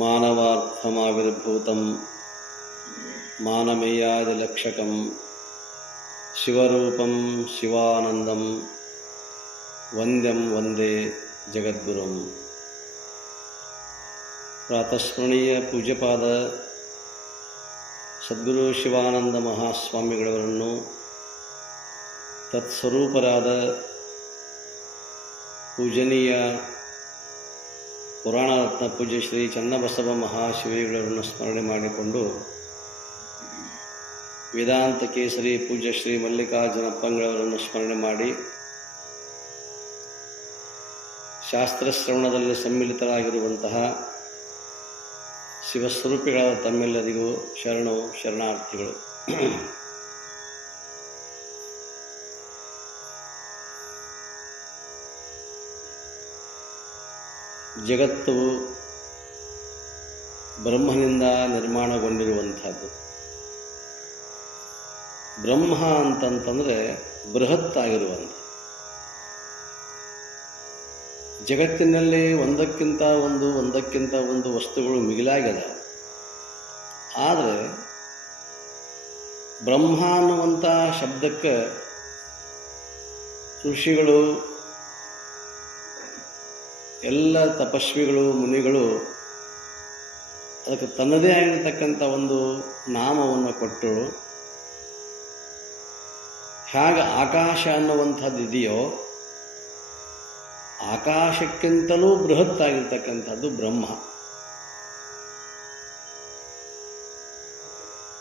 ಮಾನವಾರ್ಥಮಾವಿರ್ಭೂತಂ ಮಾನಮೇಯಾದಿಲಕ್ಷಕಂ ಶಿವರೂಪಂ ಶಿವಾನಂದಂ ವಂದ್ಯಂ ವಂದೇ ಜಗದ್ಗುರುಂ. ಪ್ರಾತಸ್ಮರಣೀಯ ಪೂಜ್ಯಪಾದ ಸದ್ಗುರು ಶಿವಾನಂದ ಮಹಾಸ್ವಾಮಿಗಳವರನ್ನು, ತತ್ಸ್ವರೂಪರಾದ ಪೂಜನೀಯ ಪುರಾಣರತ್ನ ಪೂಜ್ಯ ಶ್ರೀ ಚನ್ನಬಸವ ಮಹಾಶಿವಗಳವರನ್ನು ಸ್ಮರಣೆ ಮಾಡಿಕೊಂಡು, ವೇದಾಂತ ಕೇಸರಿ ಪೂಜ್ಯ ಶ್ರೀ ಮಲ್ಲಿಕಾರ್ಜುನಪ್ಪಂಗಳವರನ್ನು ಸ್ಮರಣೆ ಮಾಡಿ, ಶಾಸ್ತ್ರಶ್ರವಣದಲ್ಲಿ ಸಮ್ಮಿಲಿತರಾಗಿರುವಂತಹ ಶಿವಸ್ವರೂಪಿಗಳಾದ ತಮ್ಮೆಲ್ಲರಿಗೂ ಶರಣವು ಶರಣಾರ್ಥಿಗಳು. ಜಗತ್ತು ಬ್ರಹ್ಮನಿಂದ ನಿರ್ಮಾಣಗೊಂಡಿರುವಂಥದ್ದು. ಬ್ರಹ್ಮ ಅಂತಂತಂದರೆ ಬೃಹತ್ತಾಗಿರುವಂಥ, ಜಗತ್ತಿನಲ್ಲಿ ಒಂದಕ್ಕಿಂತ ಒಂದು ವಸ್ತುಗಳು ಮಿಗಿಲಾಗ್ಯದ. ಆದರೆ ಬ್ರಹ್ಮ ಅನ್ನುವಂಥ ಶಬ್ದಕ್ಕೆ ಋಷಿಗಳು, ಎಲ್ಲ ತಪಸ್ವಿಗಳು, ಮುನಿಗಳು ಅದಕ್ಕೆ ತನ್ನದೇ ಆಗಿರತಕ್ಕಂಥ ಒಂದು ನಾಮವನ್ನು ಕೊಟ್ಟರು. ಹೇಗೆ ಆಕಾಶ ಅನ್ನುವಂಥದ್ದು ಇದೆಯೋ, ಆಕಾಶಕ್ಕಿಂತಲೂ ಬೃಹತ್ತಾಗಿರ್ತಕ್ಕಂಥದ್ದು ಬ್ರಹ್ಮ.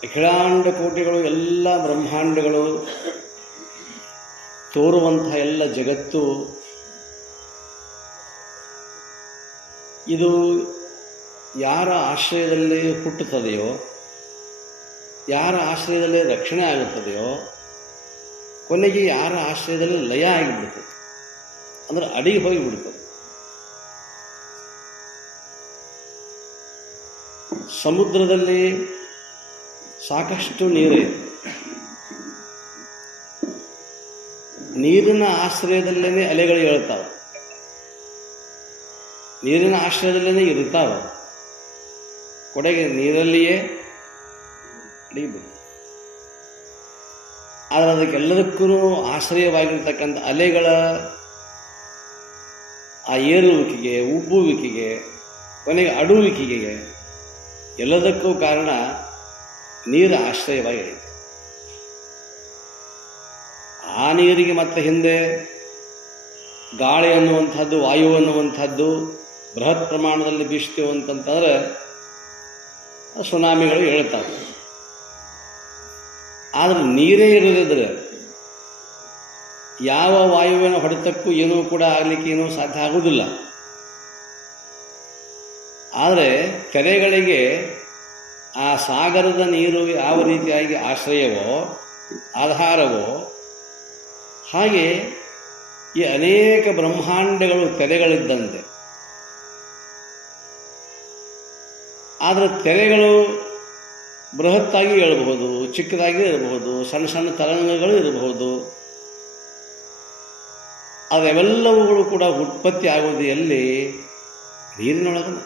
ಅಖಿಲಾಂಡ ಕೋಟಿಗಳು, ಎಲ್ಲ ಬ್ರಹ್ಮಾಂಡಗಳು ತೋರುವಂತಹ ಎಲ್ಲ ಜಗತ್ತು ಇದು ಯಾರ ಆಶ್ರಯದಲ್ಲಿ ಹುಟ್ಟುತ್ತದೆಯೋ, ಯಾರ ಆಶ್ರಯದಲ್ಲಿ ರಕ್ಷಣೆ ಆಗುತ್ತದೆಯೋ, ಕೊನೆಗೆ ಯಾರ ಆಶ್ರಯದಲ್ಲಿ ಲಯ ಆಗಿಬಿಡುತ್ತದೆ, ಅಂದರೆ ಅಡಿಗೆ ಹೋಗಿಬಿಡ್ತದೆ. ಸಮುದ್ರದಲ್ಲಿ ಸಾಕಷ್ಟು ನೀರಿದೆ. ನೀರಿನ ಆಶ್ರಯದಲ್ಲೇ ಅಲೆಗಳು ಹೇಳ್ತಾವೆ, ನೀರಿನ ಆಶ್ರಯದಲ್ಲೇ ಇರ್ತಾವೆ, ಕೊನೆಗೆ ನೀರಲ್ಲಿಯೇ ಅಡಿಗೆ ಬಿಡ್ತದೆ. ಆದರೆ ಅದಕ್ಕೆಲ್ಲದಕ್ಕೂ ಆಶ್ರಯವಾಗಿರ್ತಕ್ಕಂಥ ಅಲೆಗಳ ಆ ಏರುವಿಕೆಗೆ, ಉಬ್ಬುವಿಕೆಗೆ, ಕೊನೆಗೆ ಅಡುವಿಕೆಗೆ ಎಲ್ಲದಕ್ಕೂ ಕಾರಣ ನೀರು ಆಶ್ರಯವಾಗಿದೆ. ಆ ನೀರಿಗೆ ಮತ್ತೆ ಹಿಂದೆ ಗಾಳಿ ಅನ್ನುವಂಥದ್ದು, ವಾಯು ಅನ್ನುವಂಥದ್ದು ಬೃಹತ್ ಪ್ರಮಾಣದಲ್ಲಿ ಬೀಸ್ತೀವಿ ಅಂತಂತಂದ್ರೆ ಸುನಾಮಿಗಳು ಹೇಳ್ತಾವೆ. ಆದರೆ ನೀರೇ ಇರದಿದ್ರೆ ಯಾವ ವಾಯುವಿನ ಹೊಡೆತಕ್ಕೂ ಏನೂ ಕೂಡ ಆಗಲಿಕ್ಕೆ ಏನೂ ಸಾಧ್ಯ ಆಗುವುದಿಲ್ಲ. ಆದರೆ ಕೆರೆಗಳಿಗೆ ಆ ಸಾಗರದ ನೀರು ಯಾವ ರೀತಿಯಾಗಿ ಆಶ್ರಯವೋ, ಆಧಾರವೋ, ಹಾಗೆ ಈ ಅನೇಕ ಬ್ರಹ್ಮಾಂಡಗಳು ತೆರೆಗಳಿದ್ದಂತೆ. ಆದರೆ ತೆರೆಗಳು ಬೃಹತ್ತಾಗಿ ಇರಬಹುದು, ಚಿಕ್ಕದಾಗಿ ಇರಬಹುದು, ಸಣ್ಣ ಸಣ್ಣ ತರಂಗಗಳು ಇರಬಹುದು. ಅವೆಲ್ಲವುಗಳು ಕೂಡ ಉತ್ಪತ್ತಿ ಆಗುವುದು ಎಲ್ಲಿ? ನೀರಿನೊಳಗನ.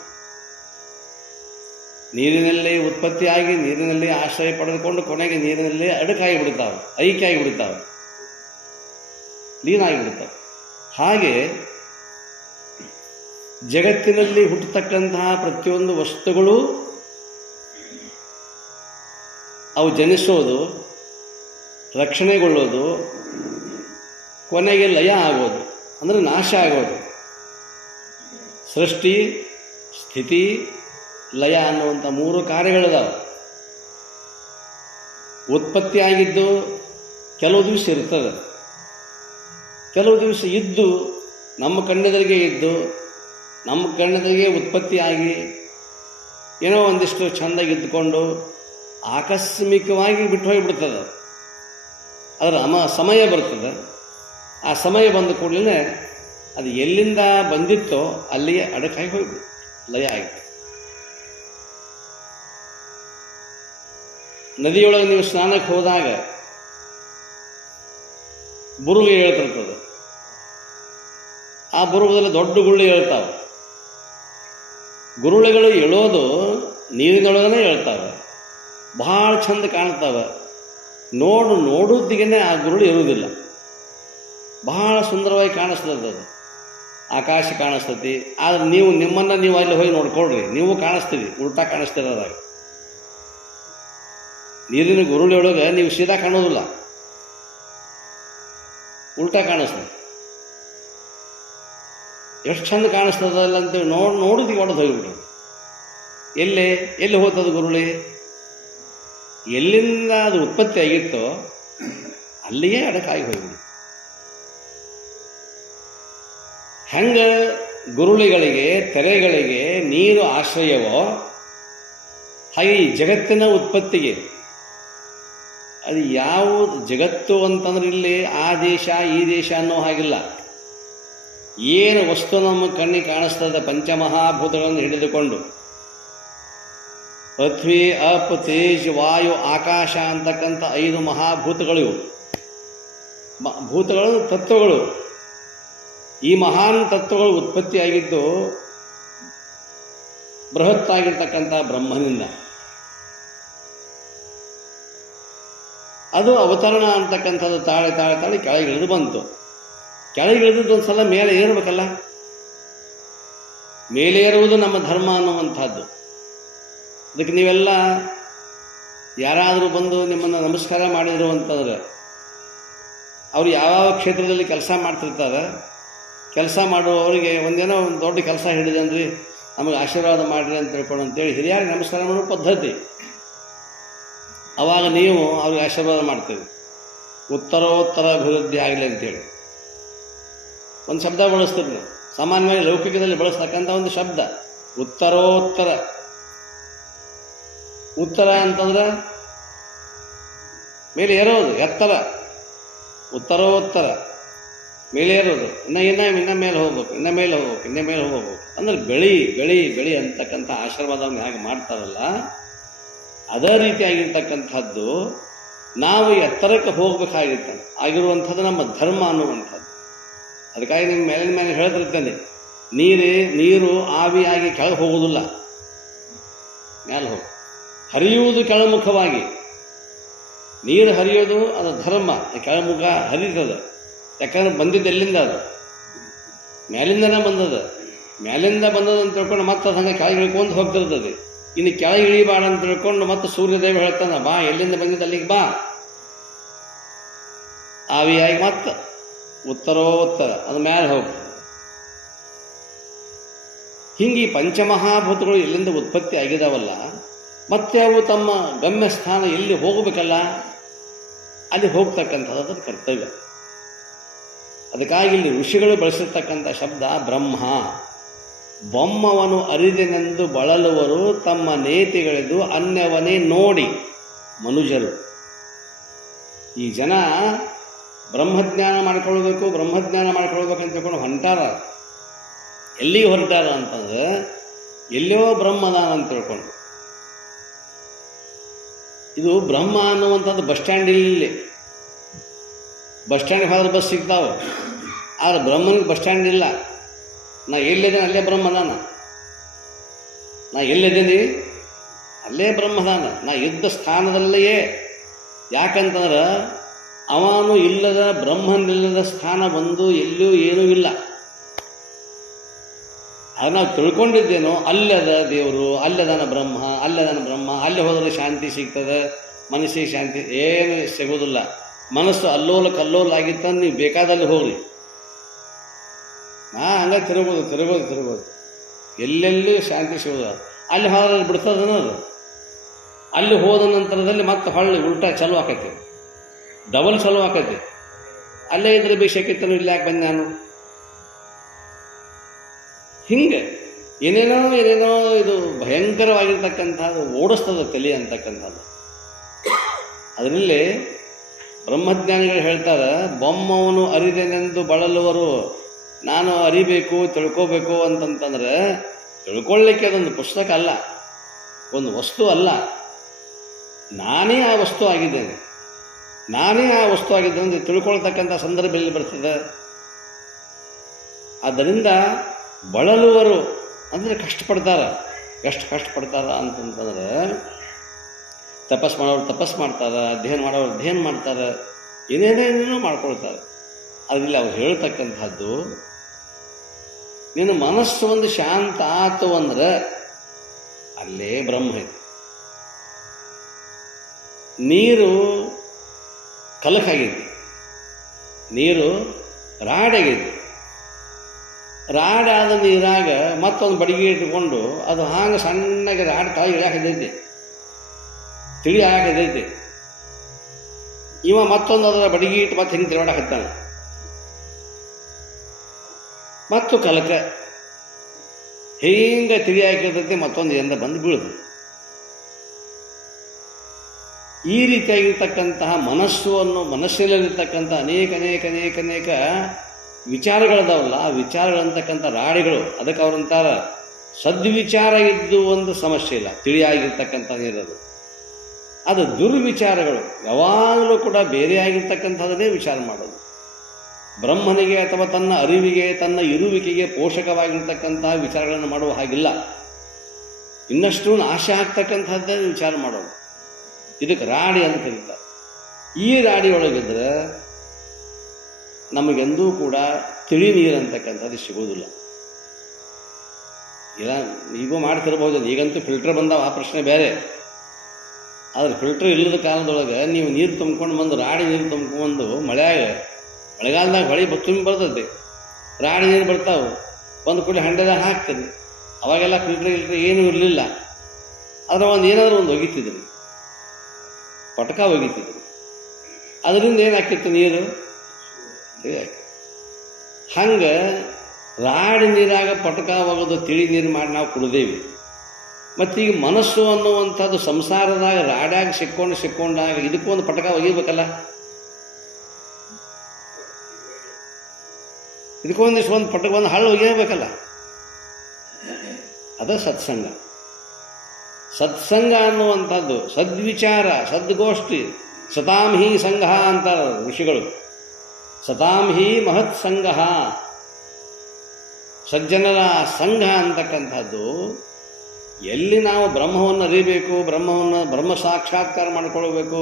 ನೀರಿನಲ್ಲಿ ಉತ್ಪತ್ತಿಯಾಗಿ ನೀರಿನಲ್ಲಿ ಆಶ್ರಯ ಪಡೆದುಕೊಂಡು ಕೊನೆಗೆ ನೀರಿನಲ್ಲಿ ಅಡಕಾಗಿ ಬಿಡುತ್ತಾವೆ, ಐಕ್ಯಾಗಿ ಬಿಡುತ್ತಾವೆ, ಲೀನಾಗಿ ಬಿಡುತ್ತವೆ. ಹಾಗೆ ಜಗತ್ತಿನಲ್ಲಿ ಹುಟ್ಟತಕ್ಕಂತಹ ಪ್ರತಿಯೊಂದು ವಸ್ತುಗಳು ಅವು ಜನಿಸೋದು, ರಕ್ಷಣೆಗೊಳ್ಳೋದು, ಕೊನೆಗೆ ಲಯ ಆಗೋದು, ಅಂದರೆ ನಾಶ ಆಗೋದು. ಸೃಷ್ಟಿ, ಸ್ಥಿತಿ, ಲಯ ಅನ್ನುವಂಥ ಮೂರು ಕಾರ್ಯಗಳಿದಾವೆ. ಉತ್ಪತ್ತಿಯಾಗಿದ್ದು ಕೆಲವು ದಿವಸ ಇರ್ತದೆ, ಕೆಲವು ದಿವಸ ಇದ್ದು ನಮ್ಮ ಕಣ್ಣೆದುರಿಗೆ ಇದ್ದು ನಮ್ಮ ಕಣ್ಣೆದುರಿಗೆ ಉತ್ಪತ್ತಿಯಾಗಿ ಏನೋ ಒಂದಿಷ್ಟು ಚೆಂದಾಗಿದ್ದುಕೊಂಡು ಆಕಸ್ಮಿಕವಾಗಿ ಬಿಟ್ಟು ಹೋಗಿಬಿಡ್ತದೆ. ಅದರ ಸಮಯ ಬರ್ತದೆ. ಆ ಸಮಯ ಬಂದ ಕೂಡಲೇ ಅದು ಎಲ್ಲಿಂದ ಬಂದಿತ್ತೋ ಅಲ್ಲಿಗೆ ಅಡಕಾಗಿ ಹೋಗ್ಬಿಡು, ಲಯ ಆಗಿದೆ. ನದಿಯೊಳಗೆ ನೀವು ಸ್ನಾನಕ್ಕೆ ಹೋದಾಗ ಬುರುಗು ಹೇಳ್ತಿರ್ತದೆ. ಆ ಬುರುಗದಲ್ಲಿ ದೊಡ್ಡ ಗುಳ್ಳಿ ಹೇಳ್ತಾವೆ. ಗುರುಳುಗಳು ಎಳೋದು ನೀರಿನೊಳಗನೆ ಹೇಳ್ತಾವೆ, ಭಾಳ ಚಂದ ಕಾಣ್ತಾವೆ. ನೋಡೋದಿಗೆ ಆ ಗುರುಳು ಇರುವುದಿಲ್ಲ, ಬಹಳ ಸುಂದರವಾಗಿ ಕಾಣಿಸ್ತದೆ. ಅದು ಆಕಾಶ ಕಾಣಿಸ್ತತಿ. ಆದರೆ ನಿಮ್ಮನ್ನು ನೀವು ಅಲ್ಲಿ ಹೋಗಿ ನೋಡ್ಕೊಳ್ರಿ, ನೀವು ಕಾಣಿಸ್ತೀರಿ, ಉಲ್ಟಾ ಕಾಣಿಸ್ತೀರ. ಅದಾಗ ನೀರಿನ ಗುರುಳಿಯೊಳಗೆ ನೀವು ಸೀದಾ ಕಾಣೋದಿಲ್ಲ, ಉಲ್ಟಾ ಕಾಣಿಸ್ತದೆ. ಎಷ್ಟು ಚಂದ ಕಾಣಿಸ್ತದಲ್ಲ ಅಂತೇಳಿ ನೋಡಿದಿಗೆ ಹೊಡೆದು ಹೋಗಿಬಿಟ್ರು. ಎಲ್ಲಿ ಹೋಗ್ತದೆ ಗುರುಳಿ? ಎಲ್ಲಿಂದ ಅದು ಉತ್ಪತ್ತಿ ಆಗಿತ್ತೋ ಅಲ್ಲಿಯೇ ಅಡಕಾಗಿ ಹೋಗ್ಬಿಡು. ಹೆಂಗೆ ಗುರುಳಿಗಳಿಗೆ, ತೆರೆಗಳಿಗೆ ನೀರು ಆಶ್ರಯವೋ ಹಾಗೆ ಈ ಜಗತ್ತಿನ ಉತ್ಪತ್ತಿಗೆ ಅದು ಯಾವುದು ಜಗತ್ತು ಅಂತಂದ್ರೆ ಇಲ್ಲಿ ಆ ದೇಶ ಈ ದೇಶ ಅನ್ನೋ ಹಾಗಿಲ್ಲ. ಏನು ವಸ್ತು ನಮ್ಮ ಕಣ್ಣಿಗೆ ಕಾಣಿಸ್ತದೆ, ಪಂಚಮಹಾಭೂತಗಳನ್ನು ಹಿಡಿದುಕೊಂಡು ಪೃಥ್ವಿ, ಅಪ್, ತೇಜ್, ವಾಯು, ಆಕಾಶ ಅಂತಕ್ಕಂಥ 5 ಮಹಾಭೂತಗಳಿವು. ಭೂತಗಳು ತತ್ವಗಳು. ಈ ಮಹಾನ್ ತತ್ವಗಳು ಉತ್ಪತ್ತಿಯಾಗಿದ್ದು ಬೃಹತ್ತಾಗಿರ್ತಕ್ಕಂಥ ಬ್ರಹ್ಮನಿಂದ. ಅದು ಅವತರಣ ಅಂತಕ್ಕಂಥದ್ದು ತಾಳೆ ತಾಳೆ ತಾಳೆ ಕೆಳಗಿಳಿದು ಬಂತು. ಕೆಳಗಿಳಿದು ಒಂದು ಸಲ ಮೇಲೆ ಏರಬೇಕಲ್ಲ. ಮೇಲೆ ಏರುವುದು ನಮ್ಮ ಧರ್ಮ ಅನ್ನುವಂಥದ್ದು. ಅದಕ್ಕೆ ನೀವೆಲ್ಲ ಯಾರಾದರೂ ಬಂದು ನಿಮ್ಮನ್ನು ನಮಸ್ಕಾರ ಮಾಡಿದರು ಅಂತಂದರೆ ಅವರು ಯಾವ ಕ್ಷೇತ್ರದಲ್ಲಿ ಕೆಲಸ ಮಾಡ್ತಿರ್ತಾರೆ, ಕೆಲಸ ಮಾಡುವವರಿಗೆ ಒಂದೇನೋ ಒಂದು ದೊಡ್ಡ ಕೆಲಸ ಹಿಡಿದನ್ರಿ, ನಮಗೆ ಆಶೀರ್ವಾದ ಮಾಡಿರಿ ಅಂತ ತಿಳ್ಕೊಂಡು ಅಂತೇಳಿ ಹಿರಿಯರಿಗೆ ನಮಸ್ಕಾರ ಮಾಡೋ ಪದ್ಧತಿ. ಅವಾಗ ನೀವು ಅವ್ರಿಗೆ ಆಶೀರ್ವಾದ ಮಾಡ್ತೀವಿ, ಉತ್ತರೋತ್ತರ ಅಭಿವೃದ್ಧಿ ಆಗಲಿ ಅಂತೇಳಿ ಒಂದು ಶಬ್ದ ಬಳಸ್ತೀರಿ ನೀವು. ಸಾಮಾನ್ಯವಾಗಿ ಲೌಕಿಕದಲ್ಲಿ ಬಳಸ್ತಕ್ಕಂಥ ಒಂದು ಶಬ್ದ ಉತ್ತರೋತ್ತರ. ಉತ್ತರ ಅಂತಂದ್ರೆ ಮೇಲೆ ಏರೋದು, ಎತ್ತರ. ಉತ್ತರೋತ್ತರ ಮೇಲೆ ಏರೋದು, ಇನ್ನ ಮೇಲೆ ಹೋಗ್ಬೇಕು, ಇನ್ನ ಮೇಲೆ ಹೋಗ್ಬೇಕು ಅಂದ್ರೆ ಬೆಳಿ ಅಂತಕ್ಕಂಥ ಆಶೀರ್ವಾದವನ್ನು ಹೇಗೆ ಮಾಡ್ತಾರಲ್ಲ, ಅದೇ ರೀತಿಯಾಗಿರ್ತಕ್ಕಂಥದ್ದು ನಾವು ಎತ್ತರಕ್ಕೆ ಆಗಿರುವಂಥದ್ದು ನಮ್ಮ ಧರ್ಮ ಅನ್ನುವಂಥದ್ದು. ಅದಕ್ಕಾಗಿ ನಿಮ್ಮ ಮೇಲಿನ ಮೇಲೆ ಹೇಳ್ತಿರ್ತೇನೆ, ನೀರು ಆವಿಯಾಗಿ ಕೆಳಗೆ ಹೋಗುವುದಿಲ್ಲ, ಮೇಲೆ ಹೋಗಿ ಹರಿಯುವುದು ಕೆಳಮುಖವಾಗಿ. ನೀರು ಹರಿಯೋದು ಅದು ಧರ್ಮ, ಕೆಳಮುಖ ಹರಿತದೆ. ಯಾಕಂದ್ರೆ ಬಂದಿದ್ದು ಎಲ್ಲಿಂದ? ಅದು ಮೇಲಿಂದನೇ ಬಂದದ. ಮೇಲಿಂದ ಬಂದದ ಅಂತ ತಿಳ್ಕೊಂಡು ಮತ್ತೆ ಅದು ಹಂಗೆ ಕೆಳಗೆ ಇಳ್ಕೊಂಡು ಹೋಗ್ತಿರ್ತದೆ. ಇನ್ನು ಕೆಳಗೆ ಇಳಿಬಾಡ ಅಂತ ತಿಳ್ಕೊಂಡು ಮತ್ತೆ ಸೂರ್ಯದೇವ ಹೇಳ್ತಾನೆ, ಬಾ ಎಲ್ಲಿಂದ ಬಂದಿದ್ದು ಅಲ್ಲಿಗೆ ಬಾ. ಆವಿಯಾಗಿ ಮತ್ತೆ ಉತ್ತರೋತ್ತರ ಅದು ಮೇಲೆ ಹೋಗ್ತದೆ. ಹಿಂಗೆ ಈ ಪಂಚಮಹಾಭೂತಗಳು ಎಲ್ಲಿಂದ ಉತ್ಪತ್ತಿ ಆಗಿದಾವಲ್ಲ, ಮತ್ತೆ ಅವು ತಮ್ಮ ಗಮ್ಯ ಸ್ಥಾನ ಎಲ್ಲಿ ಹೋಗಬೇಕಲ್ಲ ಅಲ್ಲಿ ಹೋಗ್ತಕ್ಕಂಥದ್ದು ಅದರ ಕರ್ತವ್ಯ. ಅದಕ್ಕಾಗಿ ಇಲ್ಲಿ ಋಷಿಗಳು ಬಳಸಿರ್ತಕ್ಕಂಥ ಶಬ್ದ ಬ್ರಹ್ಮ. ಬೊಮ್ಮವನು ಅರಿದೆನೆಂದು ಬಳಲುವರು ತಮ್ಮ ನೇತಿಗಳಿದು ಅನ್ಯವನೇ ನೋಡಿ ಮನುಜರು. ಈ ಜನ ಬ್ರಹ್ಮಜ್ಞಾನ ಮಾಡ್ಕೊಳ್ಬೇಕು ಅಂತ ತಿಳ್ಕೊಂಡು ಹೊಂಟಾರ. ಎಲ್ಲಿಗೆ ಹೊರಟಾರ ಅಂತಂದ್ರೆ ಎಲ್ಲೋ ಬ್ರಹ್ಮದಾನ ಅಂತ ತಿಳ್ಕೊಂಡು. ಇದು ಬ್ರಹ್ಮ ಅನ್ನುವಂಥದ್ದು ಬಸ್ ಸ್ಟ್ಯಾಂಡ್ ಇಲ್ಲಿ. ಬಸ್ ಸ್ಟ್ಯಾಂಡ್ಗೆ ಹೋದ್ರೆ ಬಸ್ ಸಿಗ್ತಾವೆ, ಆದರೆ ಬ್ರಹ್ಮನಿಗೆ ಬಸ್ ಸ್ಟ್ಯಾಂಡ್ ಇಲ್ಲ. ನಾ ಎಲ್ಲಿದ್ದೇನೆ ಅಲ್ಲೇ ಬ್ರಹ್ಮದಾನ, ನಾ ಎಲ್ಲಿದ್ದೀನಿ ಅಲ್ಲೇ ಬ್ರಹ್ಮದಾನ, ನಾ ಇದ್ದ ಸ್ಥಾನದಲ್ಲಿಯೇ. ಯಾಕಂತಂದ್ರೆ ಅವನು ಇಲ್ಲದ ಬ್ರಹ್ಮನಿಲ್ಲದ ಸ್ಥಾನ ಬಂದು ಎಲ್ಲೂ ಏನೂ ಇಲ್ಲ. ಅದು ನಾವು ತಿಳ್ಕೊಂಡಿದ್ದೇನೋ ಅಲ್ಲದ ದೇವರು, ಅಲ್ಲದಾನ ಬ್ರಹ್ಮ, ಅಲ್ಲಿ ಹೋದರೆ ಶಾಂತಿ ಸಿಗ್ತದೆ, ಮನಸ್ಸಿಗೆ ಶಾಂತಿ ಏನು ಸಿಗೋದಿಲ್ಲ. ಮನಸ್ಸು ಅಲ್ಲೋಲ ಕಲ್ಲೋಲ ಆಗಿತ್ತಂದು ನೀವು ಬೇಕಾದಲ್ಲಿ ಹೋಗ್ರಿ. ಹಂಗೆ ತಿರುಗೋದು ಎಲ್ಲೆಲ್ಲೂ ಶಾಂತಿ ಸಿಗೋದು. ಅಲ್ಲಿ ಹೋದ್ರೆ ಬಿಡ್ತದನದು. ಅಲ್ಲಿ ಹೋದ ನಂತರದಲ್ಲಿ ಮತ್ತೆ ಹೊಳ್ಳಿ ಉಲ್ಟಾ ಚಲೋ ಆಕೈತಿ, ಡಬಲ್ ಚಲೋ ಆಕೈತಿ. ಅಲ್ಲೇ ಇದ್ರೆ ಬೇಷಕ್ಕಿತ್ತನು, ಇಲ್ಲಿ ಯಾಕೆ ಬಂದೆ ನಾನು? ಹಿಂಗೆ ಏನೇನೋ ಇದು ಭಯಂಕರವಾಗಿರ್ತಕ್ಕಂಥದ್ದು ಓಡಿಸ್ತದ ತಲೆ ಅಂತಕ್ಕಂಥದ್ದು. ಅದರಲ್ಲಿ ಬ್ರಹ್ಮಜ್ಞಾನಿಗಳು ಹೇಳ್ತಾರೆ, ಬೊಮ್ಮವನು ಅರಿದೆನೆಂದು ಬಳಲುವರು. ನಾನು ಅರಿಬೇಕು, ತಿಳ್ಕೋಬೇಕು ಅಂತಂತಂದ್ರೆ ತಿಳ್ಕೊಳ್ಳಿಕ್ಕೆ ಅದೊಂದು ಪುಸ್ತಕ ಅಲ್ಲ, ಒಂದು ವಸ್ತು ಅಲ್ಲ. ನಾನೇ ಆ ವಸ್ತು ಆಗಿದ್ದೇನೆ ಅಂತ ತಿಳ್ಕೊಳ್ತಕ್ಕಂಥ ಸಂದರ್ಭದಲ್ಲಿ ಬರ್ತದೆ. ಆದ್ದರಿಂದ ಬಳಲುವರು ಅಂದರೆ ಕಷ್ಟಪಡ್ತಾರೆ. ಎಷ್ಟು ಕಷ್ಟಪಡ್ತಾರ ಅಂತಂತಂದ್ರೆ ತಪಸ್ ಮಾಡೋರು ತಪಸ್ ಮಾಡ್ತಾರೆ, ಅಧ್ಯಯನ ಮಾಡೋರು ಅಧ್ಯಯನ ಮಾಡ್ತಾರೆ, ಏನೇನೇನೇನೋ ಮಾಡ್ಕೊಳ್ತಾರೆ. ಅದರಲ್ಲಿ ಅವ್ರು ಹೇಳ್ತಕ್ಕಂಥದ್ದು, ನಿನ್ನ ಮನಸ್ಸು ಒಂದು ಶಾಂತ ಆತು ಅಂದ್ರೆ ಅಲ್ಲೇ ಬ್ರಹ್ಮ ಇದೆ. ನೀರು ಕಲಕಾಗೈತಿ, ನೀರು ರಾಡಾಗೈತಿ. ರಾಡಾದ ನೀರಾಗ ಮತ್ತೊಂದು ಬಡಿಗೆ ಇಟ್ಕೊಂಡು ಅದು ಹಾಗೆ ಸಣ್ಣಗೆ ರಾಡ್ ತಾಯಿ ಇಳಿಯಾಕದೈತಿ, ತಿಳಿ ಹಾಕದೈತಿ. ಇವ ಮತ್ತೊಂದು ಅದರ ಬಡಿಗೆ ಇಟ್ಟು ಮತ್ತೆ ಹಿಂಗೆ ತಿರುಗಾಡಕತ್ತಾನೆ, ಮತ್ತು ಕಲಕ ಹಿಂಗೆ ತಿಳಿ ಹಾಕಿರ್ತೈತಿ, ಮತ್ತೊಂದು ಏನಾರ ಬಂದು ಬೀಳುದು. ಈ ರೀತಿಯಾಗಿರ್ತಕ್ಕಂತಹ ಮನಸ್ಸಿನಲ್ಲಿರ್ತಕ್ಕಂಥ ಅನೇಕ ವಿಚಾರಗಳದಾವಲ್ಲ, ಆ ವಿಚಾರಗಳಂತಕ್ಕಂಥ ರಾಡಿಗಳು. ಅದಕ್ಕೆ ಅವ್ರಂತಾರ ಸದ್ವಿಚಾರ ಇದ್ದು ಒಂದು ಸಮಸ್ಯೆ ಇಲ್ಲ, ತಿಳಿಯಾಗಿರ್ತಕ್ಕಂಥ ನೀರದು. ಅದು ದುರ್ವಿಚಾರಗಳು ಯಾವಾಗಲೂ ಕೂಡ ಬೇರೆಯಾಗಿರ್ತಕ್ಕಂಥದ್ದನ್ನೇ ವಿಚಾರ ಮಾಡೋದು. ಬ್ರಹ್ಮನಿಗೆ ಅಥವಾ ತನ್ನ ಅರಿವಿಗೆ, ತನ್ನ ಇರುವಿಕೆಗೆ ಪೋಷಕವಾಗಿರ್ತಕ್ಕಂತಹ ವಿಚಾರಗಳನ್ನು ಮಾಡುವ ಹಾಗಿಲ್ಲ. ಇನ್ನಷ್ಟು ನಾಶ ಆಗ್ತಕ್ಕಂಥದ್ದೇ ವಿಚಾರ ಮಾಡೋದು. ಇದಕ್ಕೆ ರಾಡಿ ಅಂತ ಕರೀತಾರೆ. ಈ ರಾಡಿ ಒಳಗಿದ್ರೆ ನಮಗೆಂದೂ ಕೂಡ ತಿಳಿ ನೀರು ಅಂತಕ್ಕಂಥದ್ದು ಸಿಗೋದಿಲ್ಲ. ಇಲ್ಲ, ಈಗೂ ಮಾಡ್ತಿರ್ಬೋದು, ಈಗಂತೂ ಫಿಲ್ಟರ್ ಬಂದಾವ, ಆ ಪ್ರಶ್ನೆ ಬೇರೆ. ಆದರೆ ಫಿಲ್ಟರ್ ಇಲ್ಲದ ಕಾಲದೊಳಗೆ ನೀವು ನೀರು ತುಂಬ್ಕೊಂಡು ಬಂದು, ರಾಡಿ ನೀರು ತುಂಬ್ಕೊಂಡು ಮಳೆಗಾಲದಾಗ ಹೊಳೆ ತುಂಬಿ ಬರ್ತದೆ, ರಾಡಿ ನೀರು ಬರ್ತಾವೆ, ಒಂದು ಕೂಡಿ ಹಂಡೆದಾಗ ಹಾಕ್ತೀನಿ. ಅವಾಗೆಲ್ಲ ಫಿಲ್ಟರ್ ಏನೂ ಇರಲಿಲ್ಲ. ಆದರೆ ಏನಾದರೂ ಒಂದು ಒಗಿತಿದ್ರು, ಪಟಕ ಒಗಿತಿದ್ರು. ಅದರಿಂದ ಏನಾಗ್ತಿತ್ತು ನೀರು? ಹಂಗೆ ರಾಡಿ ನೀರಾಗ ಪಟಕ ಒಗೆದು ತಿಳಿ ನೀರು ಮಾಡಿ ನಾವು ಕುಡಿದೇವಿ. ಮತ್ತೀಗ ಮನಸ್ಸು ಅನ್ನುವಂಥದ್ದು ಸಂಸಾರದಾಗ ರಾಡ್ಯಾಗ ಸಿಕ್ಕೊಂಡಾಗ ಇದಕ್ಕೊಂದು ಪಟಕ ಒಗಿಬೇಕಲ್ಲ, ಇದಕ್ಕೊಂದಿಷ್ಟು ಒಂದು ಪಟಕ, ಒಂದು ಹಳ್ಳು ಒಗಿಯಬೇಕಲ್ಲ. ಅದ ಸತ್ಸಂಗ. ಸತ್ಸಂಗ ಅನ್ನುವಂಥದ್ದು ಸದ್ವಿಚಾರ, ಸದ್ಗೋಷ್ಠಿ. ಸತಾಂ ಹಿ ಸಂಘ ಅಂತಾರೆ ಋಷಿಗಳು. ಸತಾಂ ಹಿ ಮಹತ್ ಸಂಘ. ಸಜ್ಜನರ ಸಂಘ ಅಂತಕ್ಕಂಥದ್ದು ಎಲ್ಲಿ ನಾವು ಬ್ರಹ್ಮವನ್ನು ಅರಿಬೇಕು, ಬ್ರಹ್ಮ ಸಾಕ್ಷಾತ್ಕಾರ ಮಾಡಿಕೊಳ್ಬೇಕು.